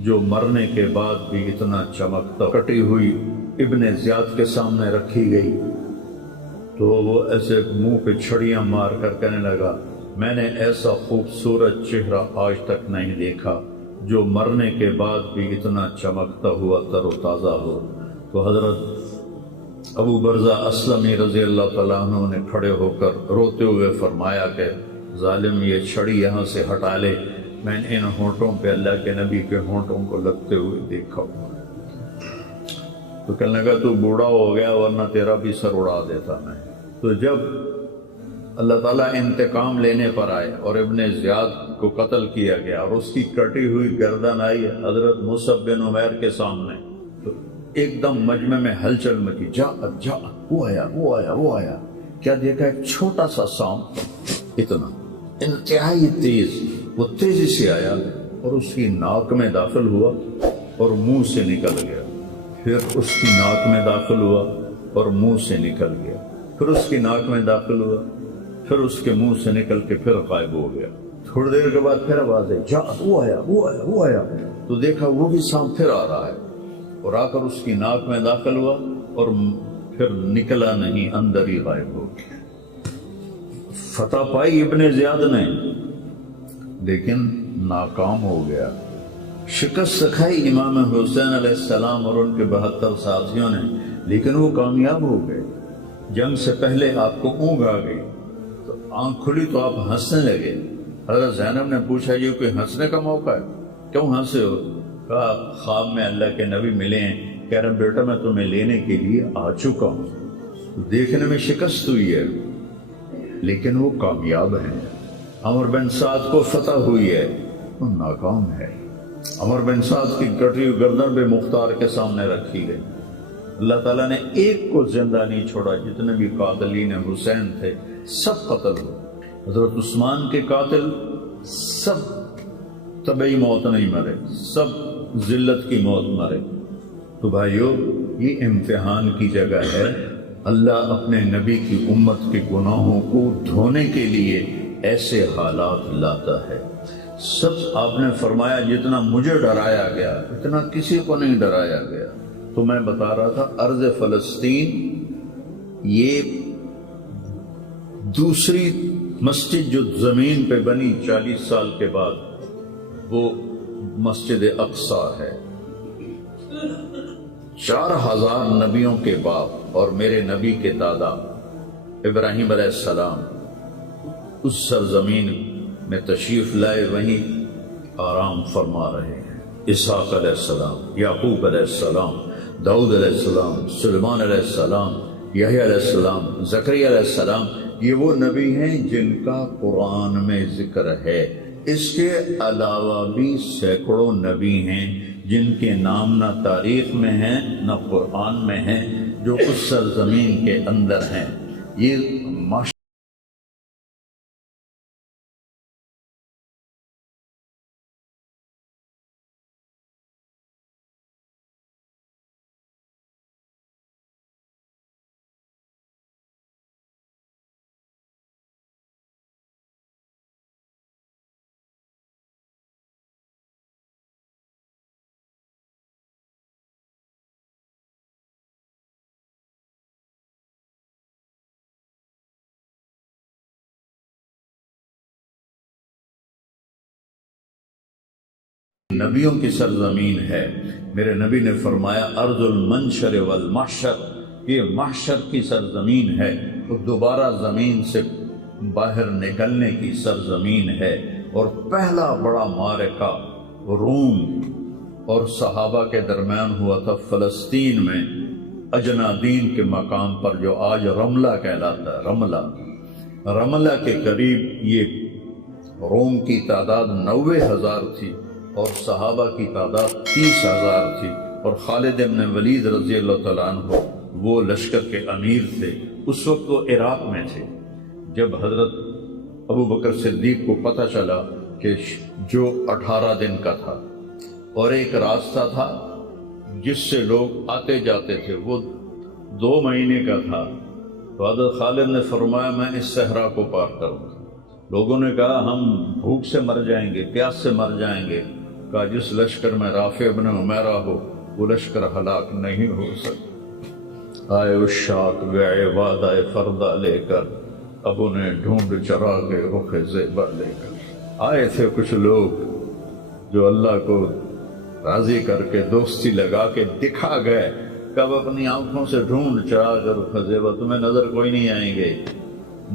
جو مرنے کے بعد بھی اتنا چمکتا۔ کٹی ہوئی ابن زیاد کے سامنے رکھی گئی تو وہ ایسے منہ پہ چھڑیاں مار کر کہنے لگا میں نے ایسا خوبصورت چہرہ آج تک نہیں دیکھا جو مرنے کے بعد بھی اتنا چمکتا ہوا تر و تازہ ہو۔ تو حضرت ابو برزہ اسلمی رضی اللہ تعالیٰ عنہ نے کھڑے ہو کر روتے ہوئے فرمایا کہ ظالم یہ چھڑی یہاں سے ہٹا لے، میں نے ان ہونٹوں پہ اللہ کے نبی کے ہونٹوں کو لگتے ہوئے دیکھا۔ تو کہنے لگا تو بوڑھا ہو گیا ورنہ تیرا بھی سر اڑا دیتا میں۔ تو جب اللہ تعالیٰ انتقام لینے پر آئے اور ابن زیاد کو قتل کیا گیا اور اس کی کٹی ہوئی گردن آئی حضرت مصعب بن عمیر کے سامنے، تو ایک دم مجمع میں ہلچل مچی، جا وہ آیا وہ آیا وہ آیا۔ کیا دیکھا؟ ایک چھوٹا سا سانپ، اتنا انتہائی تیز، وہ تیزی سے آیا اور اس کی ناک میں داخل ہوا اور منہ سے نکل گیا، پھر اس کی ناک میں داخل ہوا اور منہ سے نکل گیا، پھر اس کی ناک میں داخل ہوا، پھر اس کے منہ سے نکل کے پھر غائب ہو گیا۔ تھوڑی دیر کے بعد پھر آواز ہے، جا وہ آیا وہ آیا وہ آیا۔ تو دیکھا وہ بھی سانپ پھر آ رہا ہے اور آ کر اس کی ناک میں داخل ہوا اور پھر نکلا نہیں، اندر ہی غائب ہو گیا۔ فتح پائی ابن زیاد نے لیکن ناکام ہو گیا۔ شکست کھائی امام حسین علیہ السلام اور ان کے 72 ساتھیوں نے، لیکن وہ کامیاب ہو گئے۔ جنگ سے پہلے آپ کو اونگ آ گئی تو آنکھ کھلی تو آپ ہنسنے لگے۔ حضرت زینب نے پوچھا یہ کوئی ہنسنے کا موقع ہے، کیوں ہنسے ہو؟ کہا خواب میں اللہ کے نبی ملے ہیں، کہہ رہے بیٹا میں تمہیں لینے کے لیے آ چکا ہوں۔ دیکھنے میں شکست ہوئی ہے لیکن وہ کامیاب ہیں۔ عمر بن سعد کو فتح ہوئی ہے، وہ ناکام ہے۔ عمر بن سعد کی کٹی ہوئی گردن بے مختار کے سامنے رکھی گئی۔ اللہ تعالیٰ نے ایک کو زندہ نہیں چھوڑا، جتنے بھی قاتلین حسین تھے سب قتل ہوئے۔ حضرت عثمان کے قاتل سب طبعی موت نہیں مرے، سب ذلت کی موت مرے۔ تو بھائیو یہ امتحان کی جگہ ہے۔ اللہ اپنے نبی کی امت کے گناہوں کو دھونے کے لیے ایسے حالات لاتا ہے۔ سب آپ نے فرمایا جتنا مجھے ڈرایا گیا اتنا کسی کو نہیں ڈرایا گیا۔ تو میں بتا رہا تھا ارض فلسطین یہ دوسری مسجد جو زمین پہ بنی 40 سال کے بعد، وہ مسجد اقصی ہے۔ 4000 نبیوں کے باپ اور میرے نبی کے دادا ابراہیم علیہ السلام اس سرزمین میں تشریف لائے، وہیں آرام فرما رہے ہیں۔ اسحاق علیہ السلام، یعقوب علیہ السلام، داؤد علیہ السلام، سلیمان علیہ السلام، یحییٰ علیہ السلام، زکریا علیہ السلام، یہ وہ نبی ہیں جن کا قرآن میں ذکر ہے۔ اس کے علاوہ بھی سینکڑوں نبی ہیں جن کے نام نہ تاریخ میں ہیں نہ قرآن میں ہیں، جو اس سرزمین کے اندر ہیں۔ یہ نبیوں کی سرزمین ہے۔ میرے نبی نے فرمایا ارض المنشر والمحشر، یہ محشر کی سرزمین ہے، وہ دوبارہ زمین سے باہر نکلنے کی سرزمین ہے۔ اور پہلا بڑا معرکہ روم اور صحابہ کے درمیان ہوا تھا فلسطین میں، اجنادین کے مقام پر، جو آج رملہ کہلاتا ہے۔ رملہ کے قریب یہ روم کی تعداد 90,000 تھی اور صحابہ کی تعداد 30,000 تھی، اور خالد بن ولید رضی اللہ تعالیٰ عنہ وہ لشکر کے امیر تھے۔ اس وقت وہ عراق میں تھے۔ جب حضرت ابو بکر صدیق کو پتہ چلا کہ جو 18 دن کا تھا اور ایک راستہ تھا جس سے لوگ آتے جاتے تھے وہ 2 مہینے کا تھا، تو حضرت خالد نے فرمایا میں اس صحرا کو پار کروں گا۔ لوگوں نے کہا ہم بھوک سے مر جائیں گے، پیاس سے مر جائیں گے۔ کہا جس لشکر میں رافع ابن عمیرہ ہو وہ لشکر ہلاک نہیں ہو سکتا۔ آئے اشاق گئے وعدہ فردہ لے کر، ابو نے ڈھونڈ چرا کے رخ زیبا لے کر۔ آئے تھے کچھ لوگ جو اللہ کو راضی کر کے دوستی لگا کے دکھا گئے، کب اپنی آنکھوں سے ڈھونڈ چرا کر رخ زیبا، تمہیں نظر کوئی نہیں آئیں گے،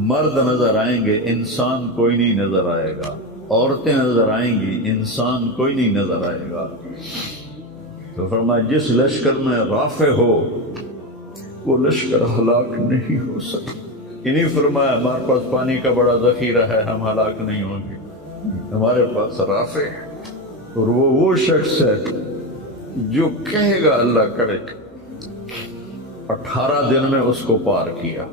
مرد نظر آئیں گے، انسان کوئی نہیں نظر آئے گا، عورتیں نظر آئیں گی، انسان کوئی نہیں نظر آئے گا۔ تو فرمایا جس لشکر میں رافع ہو وہ لشکر ہلاک نہیں ہو سکتا۔ انہیں فرمایا ہمارے پاس پانی کا بڑا ذخیرہ ہے، ہم ہلاک نہیں ہوں گے، ہمارے پاس رافع ہے۔ اور وہ شخص ہے جو کہے گا اللہ کرے۔ 18 دن میں اس کو پار کیا،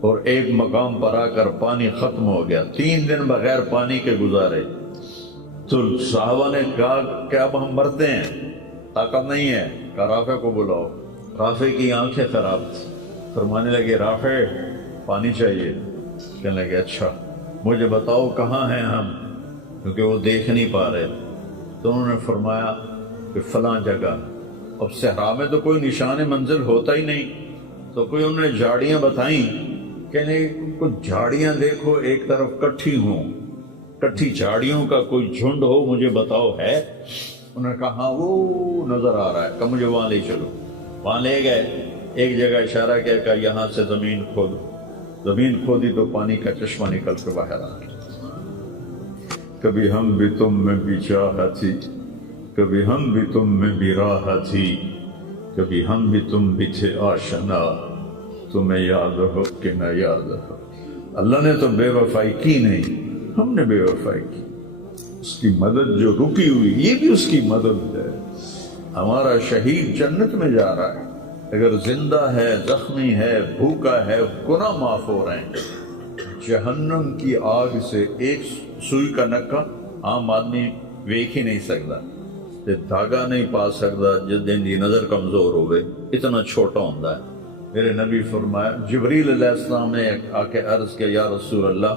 اور ایک مقام پر آ کر پانی ختم ہو گیا، 3 دن بغیر پانی کے گزارے۔ تو صحابہ نے کہا کہ اب ہم مرتے ہیں، طاقت نہیں ہے، کہا رافع کو بلاؤ۔ رافع کی آنکھیں خراب تھی، فرمانے لگے رافع پانی چاہیے۔ کہنے لگے اچھا مجھے بتاؤ کہاں ہیں ہم، کیونکہ وہ دیکھ نہیں پا رہے۔ تو انہوں نے فرمایا کہ فلاں جگہ۔ اب صحرا میں تو کوئی نشان منزل ہوتا ہی نہیں، تو کوئی انہوں نے جھاڑیاں بتائیں، کہنے کچھ جھاڑیاں دیکھو ایک طرف کٹھی ہوں، کٹھی جھاڑیوں کا کوئی جھنڈ ہو، مجھے بتاؤ ہے۔ انہوں نے کہا ہاں وہ نظر آ رہا ہے، کہ مجھے وہاں لے چلو۔ وہاں لے گئے، ایک جگہ اشارہ کیا کہ یہاں سے زمین کھودو، زمین کھودی تو پانی کا چشمہ نکل کے باہر آ گیا۔ کبھی ہم بھی تم میں بھی چاہت تھی، کبھی ہم بھی تم میں بھی راہ تھی، کبھی ہم بھی تم بھی تھے آشنا، تمہیں یاد ہو کہ نہ یاد ہو۔ اللہ نے تو بے وفائی کی نہیں، ہم نے بے وفائی کی۔ اس کی مدد جو رکی ہوئی، یہ بھی اس کی مدد ہے۔ ہمارا شہید جنت میں جا رہا ہے، اگر زندہ ہے، زخمی ہے، بھوکا ہے، گناہ معاف ہو رہے ہیں۔ جہنم کی آگ سے ایک سوئی کا نکا عام آدمی ویکھ ہی نہیں سکتا، دھاگا نہیں پا سکتا جس دن دی نظر کمزور ہوئے، اتنا چھوٹا ہوتا ہے۔ میرے نبی فرمایا، جبریل علیہ السلام نے آ کے عرض کیا، یا رسول اللہ،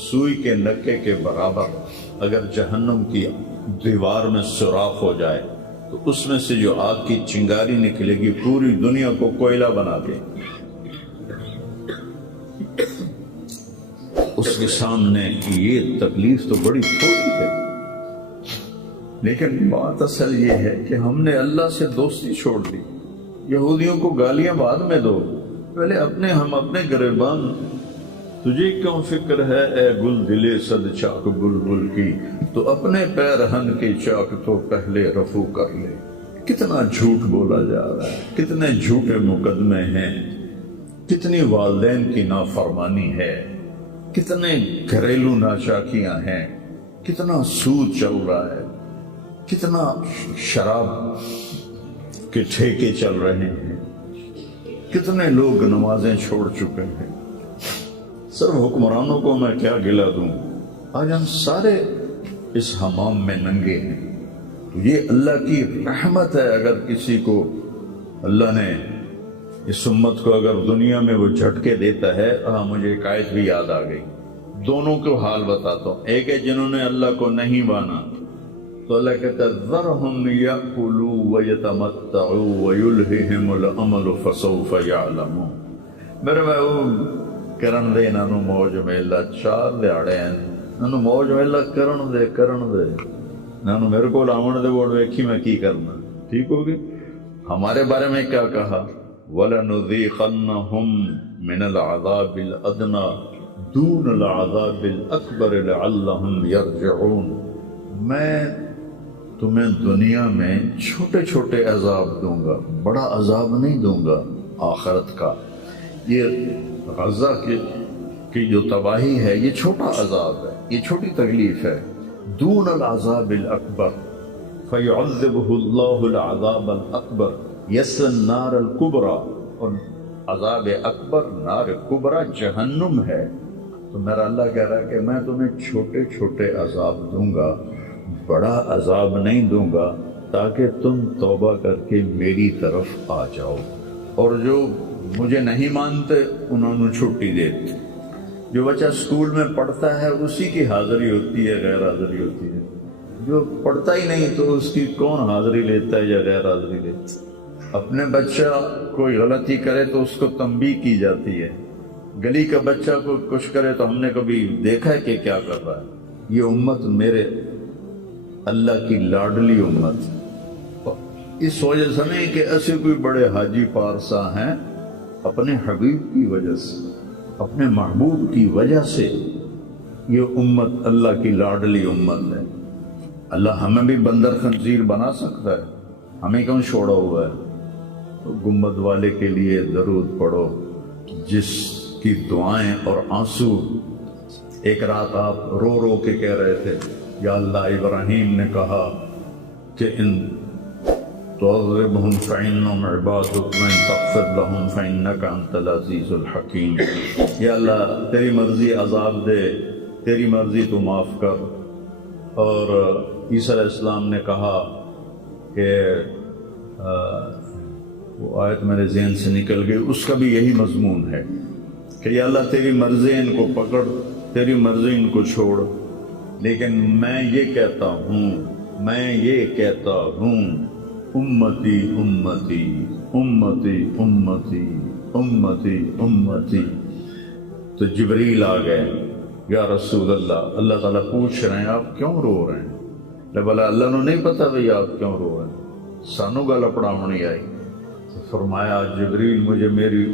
سوئی کے نکے کے برابر اگر جہنم کی دیوار میں سوراخ ہو جائے تو اس میں سے جو آگ کی چنگاری نکلے گی پوری دنیا کو کوئلہ بنا دے۔ اس کے سامنے یہ تکلیف تو بڑی تھوڑی ہے، لیکن بات اصل یہ ہے کہ ہم نے اللہ سے دوستی چھوڑ دی۔ یہودیوں کو گالیاں بعد میں دو، پہلے ہم اپنے گریبان۔ تجھے کیوں فکر ہے اے گل دلے صد چاک بلبل کی، تو اپنے پیرہن کی چاک تو پہلے رفو کر لے۔ کتنا جھوٹ بولا جا رہا ہے، کتنے جھوٹے مقدمے ہیں، کتنی والدین کی نافرمانی ہے، کتنے گھریلو ناچاکیاں ہیں، کتنا سود چل رہا ہے، کتنا شراب کے ٹھیکے چل رہے ہیں، کتنے لوگ نمازیں چھوڑ چکے ہیں۔ صرف حکمرانوں کو میں کیا گلہ دوں، آج ہم سارے اس حمام میں ننگے ہیں۔ یہ اللہ کی رحمت ہے، اگر کسی کو اللہ نے اس امت کو اگر دنیا میں وہ جھٹکے دیتا ہے۔ مجھے ایک آیت بھی یاد آ گئی، دونوں کو حال بتاتا ہوں۔ ایک ہے جنہوں نے اللہ کو نہیں مانا، تو اللہ کہتا ہے ذرہم یأکلوا ویتمتعوا ویلہہم الامل فسوف یعلمون۔ میرے محبوب کرن دے انہوں موج میلہ، 4 دیہڑے ہیں انہوں موج میلہ کرن دے انہوں میرے کو آمن دے ووٹ ویکھی میں کی کرنا، ٹھیک ہوگی۔ ہمارے بارے میں کیا کہا، وَلَنُذِيقَنَّهُم مِّنَ الْعَذَابِ الْأَدْنَىٰ دُونَ الْعَذَابِ الْأَكْبَرِ لَعَلَّهُمْ يَرْجِعُونَ۔ میں تمہیں دنیا میں چھوٹے چھوٹے عذاب دوں گا، بڑا عذاب نہیں دوں گا آخرت کا۔ یہ غزہ کی جو تباہی ہے یہ چھوٹا عذاب ہے، یہ چھوٹی تکلیف ہے۔ دون العذاب الاکبر فیعذبہ اللہ العذاب الاکبر یس النار الکبرى، اور عذاب اکبر نار کبرى جہنم ہے۔ تو میرا اللہ کہہ رہا ہے کہ میں تمہیں چھوٹے چھوٹے عذاب دوں گا، بڑا عذاب نہیں دوں گا، تاکہ تم توبہ کر کے میری طرف آ جاؤ، اور جو مجھے نہیں مانتے انہوں نے چھٹی دیتی۔ جو بچہ اسکول میں پڑھتا ہے اسی کی حاضری ہوتی ہے، غیر حاضری ہوتی ہے۔ جو پڑھتا ہی نہیں تو اس کی کون حاضری لیتا ہے یا غیر حاضری لیتا ہے۔ اپنے بچہ کوئی غلطی کرے تو اس کو تنبیہ کی جاتی ہے، گلی کا بچہ کو کچھ کرے تو ہم نے کبھی دیکھا ہے کہ کیا کر رہا ہے۔ یہ امت میرے اللہ کی لاڈلی امت، اس وجہ سے نہیں کہ ایسے کوئی بڑے حاجی پارسا ہیں، اپنے حبیب کی وجہ سے، اپنے محبوب کی وجہ سے یہ امت اللہ کی لاڈلی امت ہے۔ اللہ ہمیں بھی بندر خنزیر بنا سکتا ہے، ہمیں کیوں چھوڑا ہوا ہے؟ تو گنبد والے کے لیے درود پڑھو، جس کی دعائیں اور آنسو ایک رات آپ رو رو کے کہہ رہے تھے، یا اللہ ابراہیم نے کہا کہ ان تعذبهم فإنهم عبادك وإن تغفر لهم فإنك أنت العزيز الحكيم۔ یا اللہ تیری مرضی عذاب دے، تیری مرضی تو معاف کر۔ اور عیسیٰ علیہ السلام نے کہا کہ وہ آیت میرے ذہن سے نکل گئی، اس کا بھی یہی مضمون ہے کہ یا اللہ تیری مرضی ان کو پکڑ، تیری مرضی ان کو چھوڑ، لیکن میں یہ کہتا ہوں امتی امتی امتی امتی امتی امتی۔ تو جبریل آ گئے، یا رسول اللہ، اللہ تعالیٰ پوچھ رہے ہیں آپ کیوں رو رہے ہیں؟ لے بلا اللہ نو نہیں پتا بھئی آپ کیوں رو رہے ہیں، سانو گل پڑھاونی آئی۔ تو فرمایا جبریل مجھے میری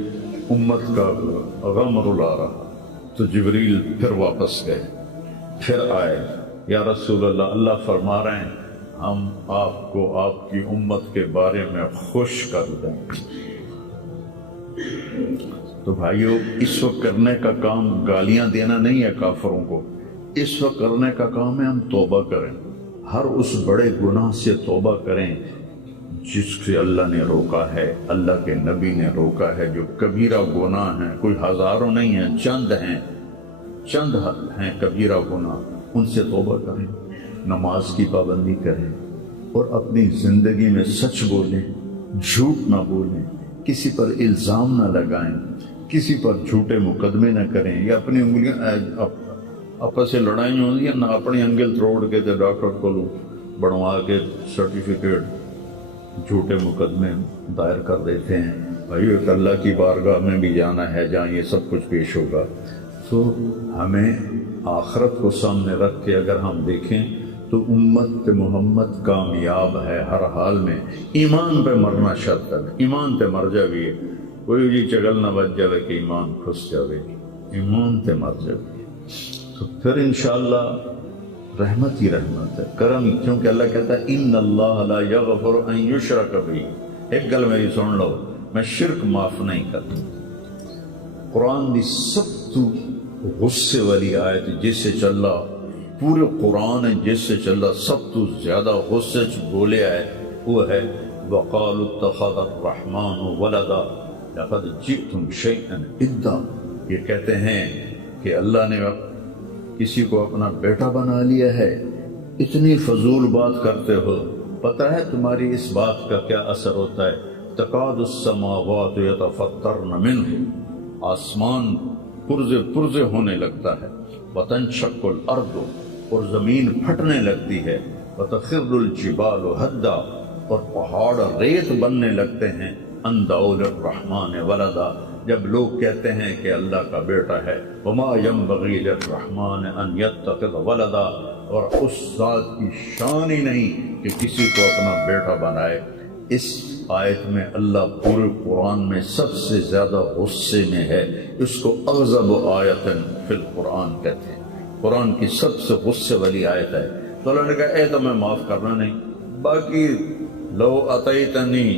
امت کا غم رلا رہا، تو جبریل پھر واپس گئے، پھر آئے، یا رسول اللہ، اللہ فرما رہے ہیں ہم آپ کو آپ کی امت کے بارے میں خوش کر دیں۔ تو بھائیو، اس وقت کرنے کا کام گالیاں دینا نہیں ہے کافروں کو، اس وقت کرنے کا کام ہے ہم توبہ کریں، ہر اس بڑے گناہ سے توبہ کریں جس سے اللہ نے روکا ہے، اللہ کے نبی نے روکا ہے۔ جو کبیرہ گناہ ہیں، کوئی ہزاروں نہیں ہیں، چند ہیں کبیرہ گناہ، ان سے توبہ کریں، نماز کی پابندی کریں، اور اپنی زندگی میں سچ بولیں، جھوٹ نہ بولیں، کسی پر الزام نہ لگائیں، کسی پر جھوٹے مقدمے نہ کریں، یا اپنی انگلیاں آپس سے لڑائی ہوتی ہے نہ، اپنی انگل توڑ کے تے ڈاکٹر کو بنوا کے سرٹیفکیٹ جھوٹے مقدمے دائر کر دیتے ہیں۔ بھائی ایک اللہ کی بارگاہ میں بھی جانا ہے جہاں یہ سب کچھ پیش ہوگا، تو ہمیں آخرت کو سامنے رکھ کے اگر ہم دیکھیں تو امت محمد کامیاب ہے ہر حال میں۔ ایمان پہ مرنا شرط ہے، ایمان تے مر جاویے، کوئی جی چگل نہ بچ جائے کہ ایمان کھس جاوے، ایمان تے مر جاوے تو پھر انشاءاللہ رحمت ہی رحمت ہے، کرم، کیونکہ اللہ کہتا ہے ان اللہ لا یغفر ان یشرک بہ۔ ایک گل میری سن لو، میں شرک معاف نہیں کرتا۔ قرآن دی سب تو غصے والی آیت جس سے چلا پورے قرآن جس سے چلا سب تو زیادہ غصے چ بولے آئے وہ ہے وَقَالُوا اتَّخَذَ الرَّحْمَنُ وَلَدًا لَقَدْ جِئْتُمْ شَيْئًا إِدًّا۔ یہ کہتے ہیں کہ اللہ نے کسی کو اپنا بیٹا بنا لیا ہے، اتنی فضول بات کرتے ہو، پتہ ہے تمہاری اس بات کا کیا اثر ہوتا ہے؟ تَكَادُ السَّمَاوَاتُ يَتَفَطَّرْنَ مِنْهُ، آسمان پرزے ہونے لگتا ہے، وَتَنشَقُّ الْأَرْضُ، اور زمین پھٹنے لگتی ہے، وَتَخِرُّ الْجِبَالُ هَدًّا، اور پہاڑ ریت بننے لگتے ہیں، أَن دَعَوْا لِلرَّحْمَنِ وَلَدًا، جب لوگ کہتے ہیں کہ اللہ کا بیٹا ہے، وَمَا يَنبَغِي لِلرَّحْمَنِ أَن يَتَّخِذَ وَلَدًا، اور اس ذات کی شان ہی نہیں کہ کسی کو اپنا بیٹا بنائے۔ اس آیت میں اللہ پورے قرآن میں سب سے زیادہ غصے میں ہے، اس کو اغضب آیت فی القرآن کہتے ہیں، قرآن کی سب سے غصے والی آیت ہے۔ تو اللہ نے کہا اے تو میں معاف کرنا نہیں، باقی لو اتیتنی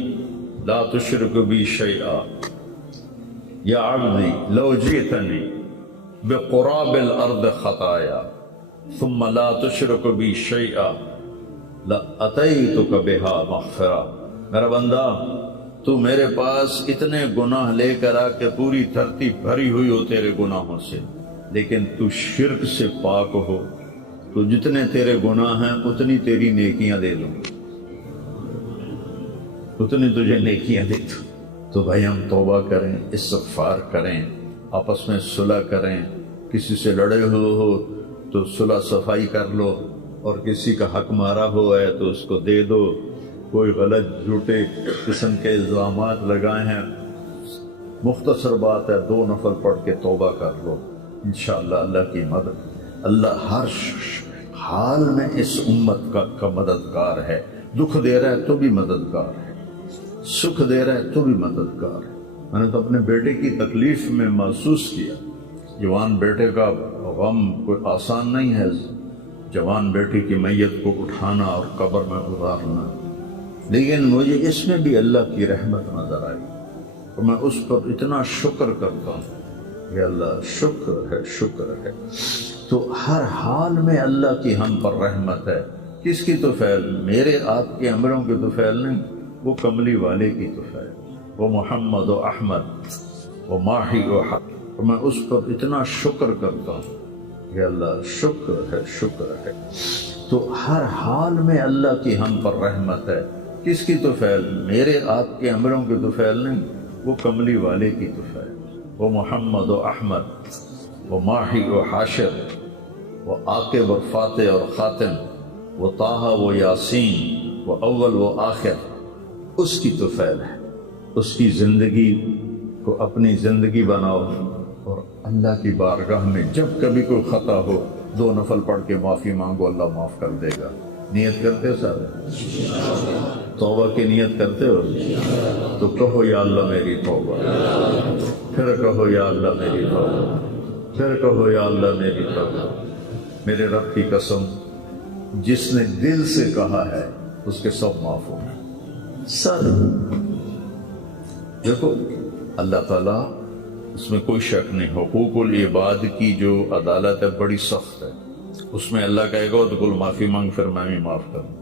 لا تشرک بی شیئا، یا عبدی لو جئتنی بقراب الارض خطایا ثم لا تشرک بی شیئا لاتیتک بہا مغفرہ۔ میرا بندہ، تو میرے پاس اتنے گناہ لے کر آ کے پوری دھرتی بھری ہوئی ہو تیرے گناہوں سے، لیکن تو شرک سے پاک ہو، تو جتنے تیرے گناہ ہیں اتنی تیری نیکیاں دے دوں، اتنی تجھے نیکیاں دے دوں۔ تو بھائی ہم توبہ کریں، استغفار کریں، آپس میں صلح کریں، کسی سے لڑے ہو تو صلح صفائی کر لو، اور کسی کا حق مارا ہوا ہے تو اس کو دے دو، کوئی غلط جھوٹے قسم کے الزامات لگائے ہیں، مختصر بات ہے 2 نفل پڑھ کے توبہ کر لو، انشاءاللہ اللہ کی مدد، اللہ ہر حال میں اس امت کا مددگار ہے، دکھ دے رہا ہے تو بھی مددگار ہے، سکھ دے رہا ہے تو بھی مددگار ہے۔ میں نے تو اپنے بیٹے کی تکلیف میں محسوس کیا، جوان بیٹے کا غم کوئی آسان نہیں ہے، جوان بیٹے کی میت کو اٹھانا اور قبر میں اتارنا، لیکن مجھے اس میں بھی اللہ کی رحمت نظر آئی، اور میں اس پر اتنا شکر کرتا ہوں کہ اللہ شکر ہے۔ تو ہر حال میں اللہ کی ہم پر رحمت ہے، کس کی تو فعل؟ میرے آپ کے عملوں کی تو فعل نہیں، وہ کملی والے کی تو فعل، وہ محمد و احمد وہ ماہی و حق، اور میں اس پر اتنا شکر کرتا ہوں کہ اللہ شکر ہے۔ تو ہر حال میں اللہ کی ہم پر رحمت ہے، کس کی تو فعل؟ میرے آپ کے عملوں کی تو فعل نہیں، وہ کملی والے کی تو فعل، وہ محمد و احمد وہ ماہی و حاشر وہ عاقب اور فاتح اور خاتم، وہ طٰہٰ وہ یاسین وہ اول و آخر، اس کی تو فعل ہے۔ اس کی زندگی کو اپنی زندگی بناؤ، اور اللہ کی بارگاہ میں جب کبھی کوئی خطا ہو 2 نفل پڑھ کے معافی مانگو، اللہ معاف کر دے گا۔ نیت کرتے ہو صاحب؟ توبہ کی نیت کرتے ہو تو کہو یا اللہ میری توبہ، پھر کہو یا اللہ میری توبہ، پھر کہو یا اللہ میری توبہ۔ میرے رب کی قسم، جس نے دل سے کہا ہے اس کے سب معاف ہوں گے سر۔ دیکھو اللہ تعالیٰ، اس میں کوئی شک نہیں، حقوق العباد کی جو عدالت ہے بڑی سخت ہے، اس میں اللہ کہے گا تو کل معافی مانگ، پھر میں بھی معاف کروں۔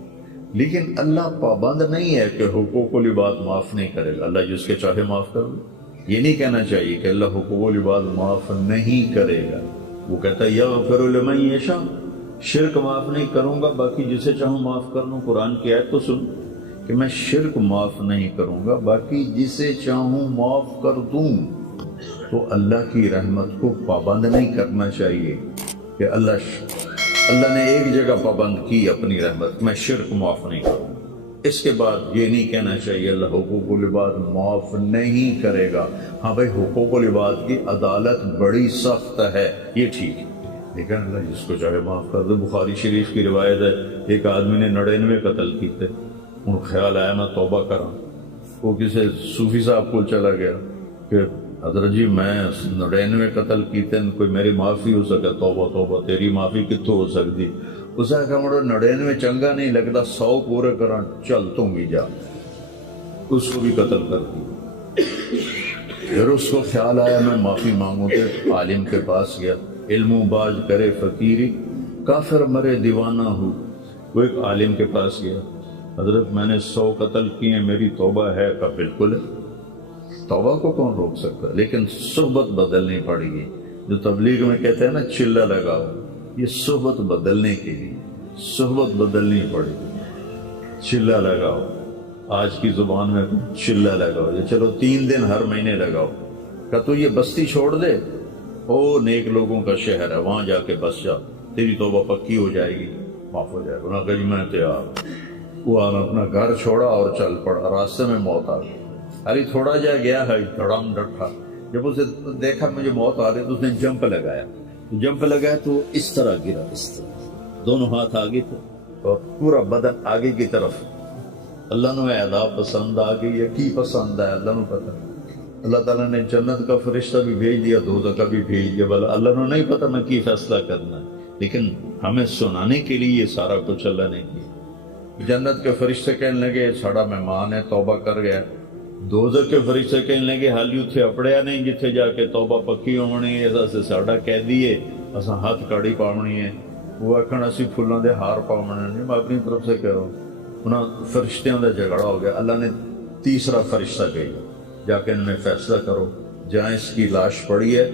لیکن اللہ پابند نہیں ہے کہ حقوق العباد معاف نہیں کرے گا، اللہ جس کے چاہے معاف کر دے۔ یہ نہیں کہنا چاہیے کہ اللہ حقوق العباد معاف نہیں کرے گا، وہ کہتا ہے یغفر لمن یشاء، شرک معاف نہیں کروں گا، باقی جسے چاہوں معاف کر دوں۔ قرآن کی آیت تو سن کہ میں شرک معاف نہیں کروں گا، باقی جسے چاہوں معاف کر دوں۔ تو اللہ کی رحمت کو پابند نہیں کرنا چاہیے کہ اللہ نے ایک جگہ پابند کی اپنی رحمت، میں شرک معاف نہیں کروں۔ اس کے بعد یہ نہیں کہنا چاہیے اللہ حقوق العباد معاف نہیں کرے گا۔ ہاں بھائی، حقوق العباد کی عدالت بڑی سخت ہے، یہ ٹھیک ہے، لیکن اللہ جس کو چاہے معاف کر دے۔ بخاری شریف کی روایت ہے، ایک آدمی نے 99 قتل کیتے، ان خیال آیا میں توبہ کراں، وہ کسی صوفی صاحب کو چلا گیا کہ حضرت جی میں 99 قتل کیتے، کوئی میری معافی ہو سکے؟ توبہ توبہ، تیری معافی کتوں ہو سکتی؟ اس نے کہا مڑا 99 چنگا نہیں لگتا، 100 پورے کراں، چل تم بھی جا۔ اس کو بھی قتل کر دیا۔ پھر اس کو خیال آیا میں معافی مانگوں، تو عالم کے پاس گیا، علم و باز کرے فقیری، کافر مرے دیوانہ ہو۔ وہ ایک عالم کے پاس گیا، حضرت میں نے 100 قتل کیے، میری توبہ ہے؟ کہا بالکل ہے، توبہ کو کون روک سکتا؟ لیکن صحبت بدلنی پڑے گی۔ جو تبلیغ میں کہتے ہیں نا چلہ لگاؤ، یہ صحبت بدلنے کے لیے صحبت بدلنی پڑے گی۔ چلہ لگاؤ، آج کی زبان میں چلہ لگاؤ، یہ چلو 3 دن ہر مہینے لگاؤ۔ کہ تو یہ بستی چھوڑ دے، او نیک لوگوں کا شہر ہے، وہاں جا کے بس جا، تیری توبہ پکی ہو جائے گی، معاف ہو جائے گا۔ انہوں نے کہا جی میں تیار۔ وہ اپنا گھر چھوڑا اور چل پڑا، راستے میں موت آ گئی۔ ارے تھوڑا جا گیا ہے، دھڑام ڈٹھا، جب اسے دیکھا مجھے موت آ رہی تو اس نے جمپ لگایا، تو اس طرح گرا، اس طرح دونوں ہاتھ آگے تھے اور پورا بدن آگے کی طرف۔ اللہ نے ادا پسند آ گئی یا کی پسند ہے اللہ نے پتا۔ اللہ تعالیٰ نے جنت کا فرشتہ بھی بھیج دیا، دوزخ کا بھی بھیج دیا، بل اللہ نے نہیں پتا میں کی فیصلہ کرنا ہے، لیکن ہمیں سنانے کے لیے یہ سارا کچھ اللہ نے کیا۔ جنت کے فرشتے کہنے لگے ساڑا مہمان ہے، توبہ کر گیا۔ دوزخ کے فرشتے کہنے لگے حالی اتھے اپڑیا نہیں جتھے جا کے توبہ پکی ہونی ہے، ایسا سے ساڑا کہہ دیے اساں ہاتھ کاڑی پاونی ہے۔ وہ آکھن اسی پھلاں دے ہار پاونے نہیں، میں اپنی طرف سے کہہ رہا ہوں۔ انہاں فرشتیاں دا جھگڑا ہو گیا، اللہ نے تیسرا فرشتہ بھیجا، جا کے ان میں فیصلہ کرو، جہاں اس کی لاش پڑی ہے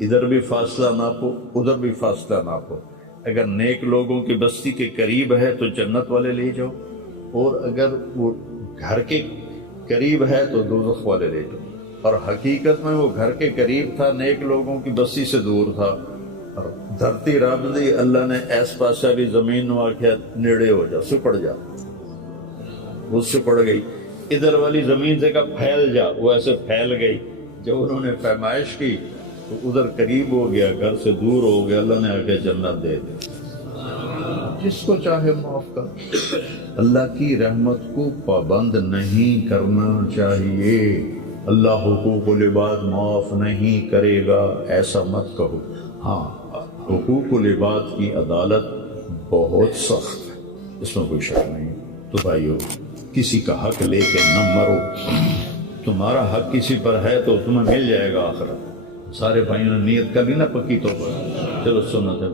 ادھر بھی فاصلہ ناپو، ادھر بھی فاصلہ ناپو۔ اگر نیک لوگوں کی بستی کے قریب ہے تو جنت والے لے جاؤ، اور اگر وہ گھر کے قریب ہے تو دوزخ والے لے جاؤ۔ اور حقیقت میں وہ گھر کے قریب تھا، نیک لوگوں کی بستی سے دور تھا۔ اور دھرتی رب دی، اللہ نے ایس پاسا بھی زمین نو آکھیا نیڑے ہو جا، سپڑ جا، وہ سپڑ گئی۔ ادھر والی زمین سے کہا پھیل جا، وہ ایسے پھیل گئی۔ جب انہوں نے پیمائش کی تو ادھر قریب ہو گیا، گھر سے دور ہو گیا، اللہ نے آکھیا جنت دے دے، جس کو چاہے معاف کر۔ اللہ کی رحمت کو پابند نہیں کرنا چاہیے۔ اللہ حقوق العباد معاف نہیں کرے گا ایسا مت کہو۔ ہاں، حقوق العباد کی عدالت بہت سخت ہے، اس میں کوئی شک نہیں۔ تو بھائیو، کسی کا حق لے کے نہ مرو، تمہارا حق کسی پر ہے تو تمہیں مل جائے گا آخرت۔ سارے بھائیوں نے نیت کر لی نا پکی توبہ، چلو سنت ہے۔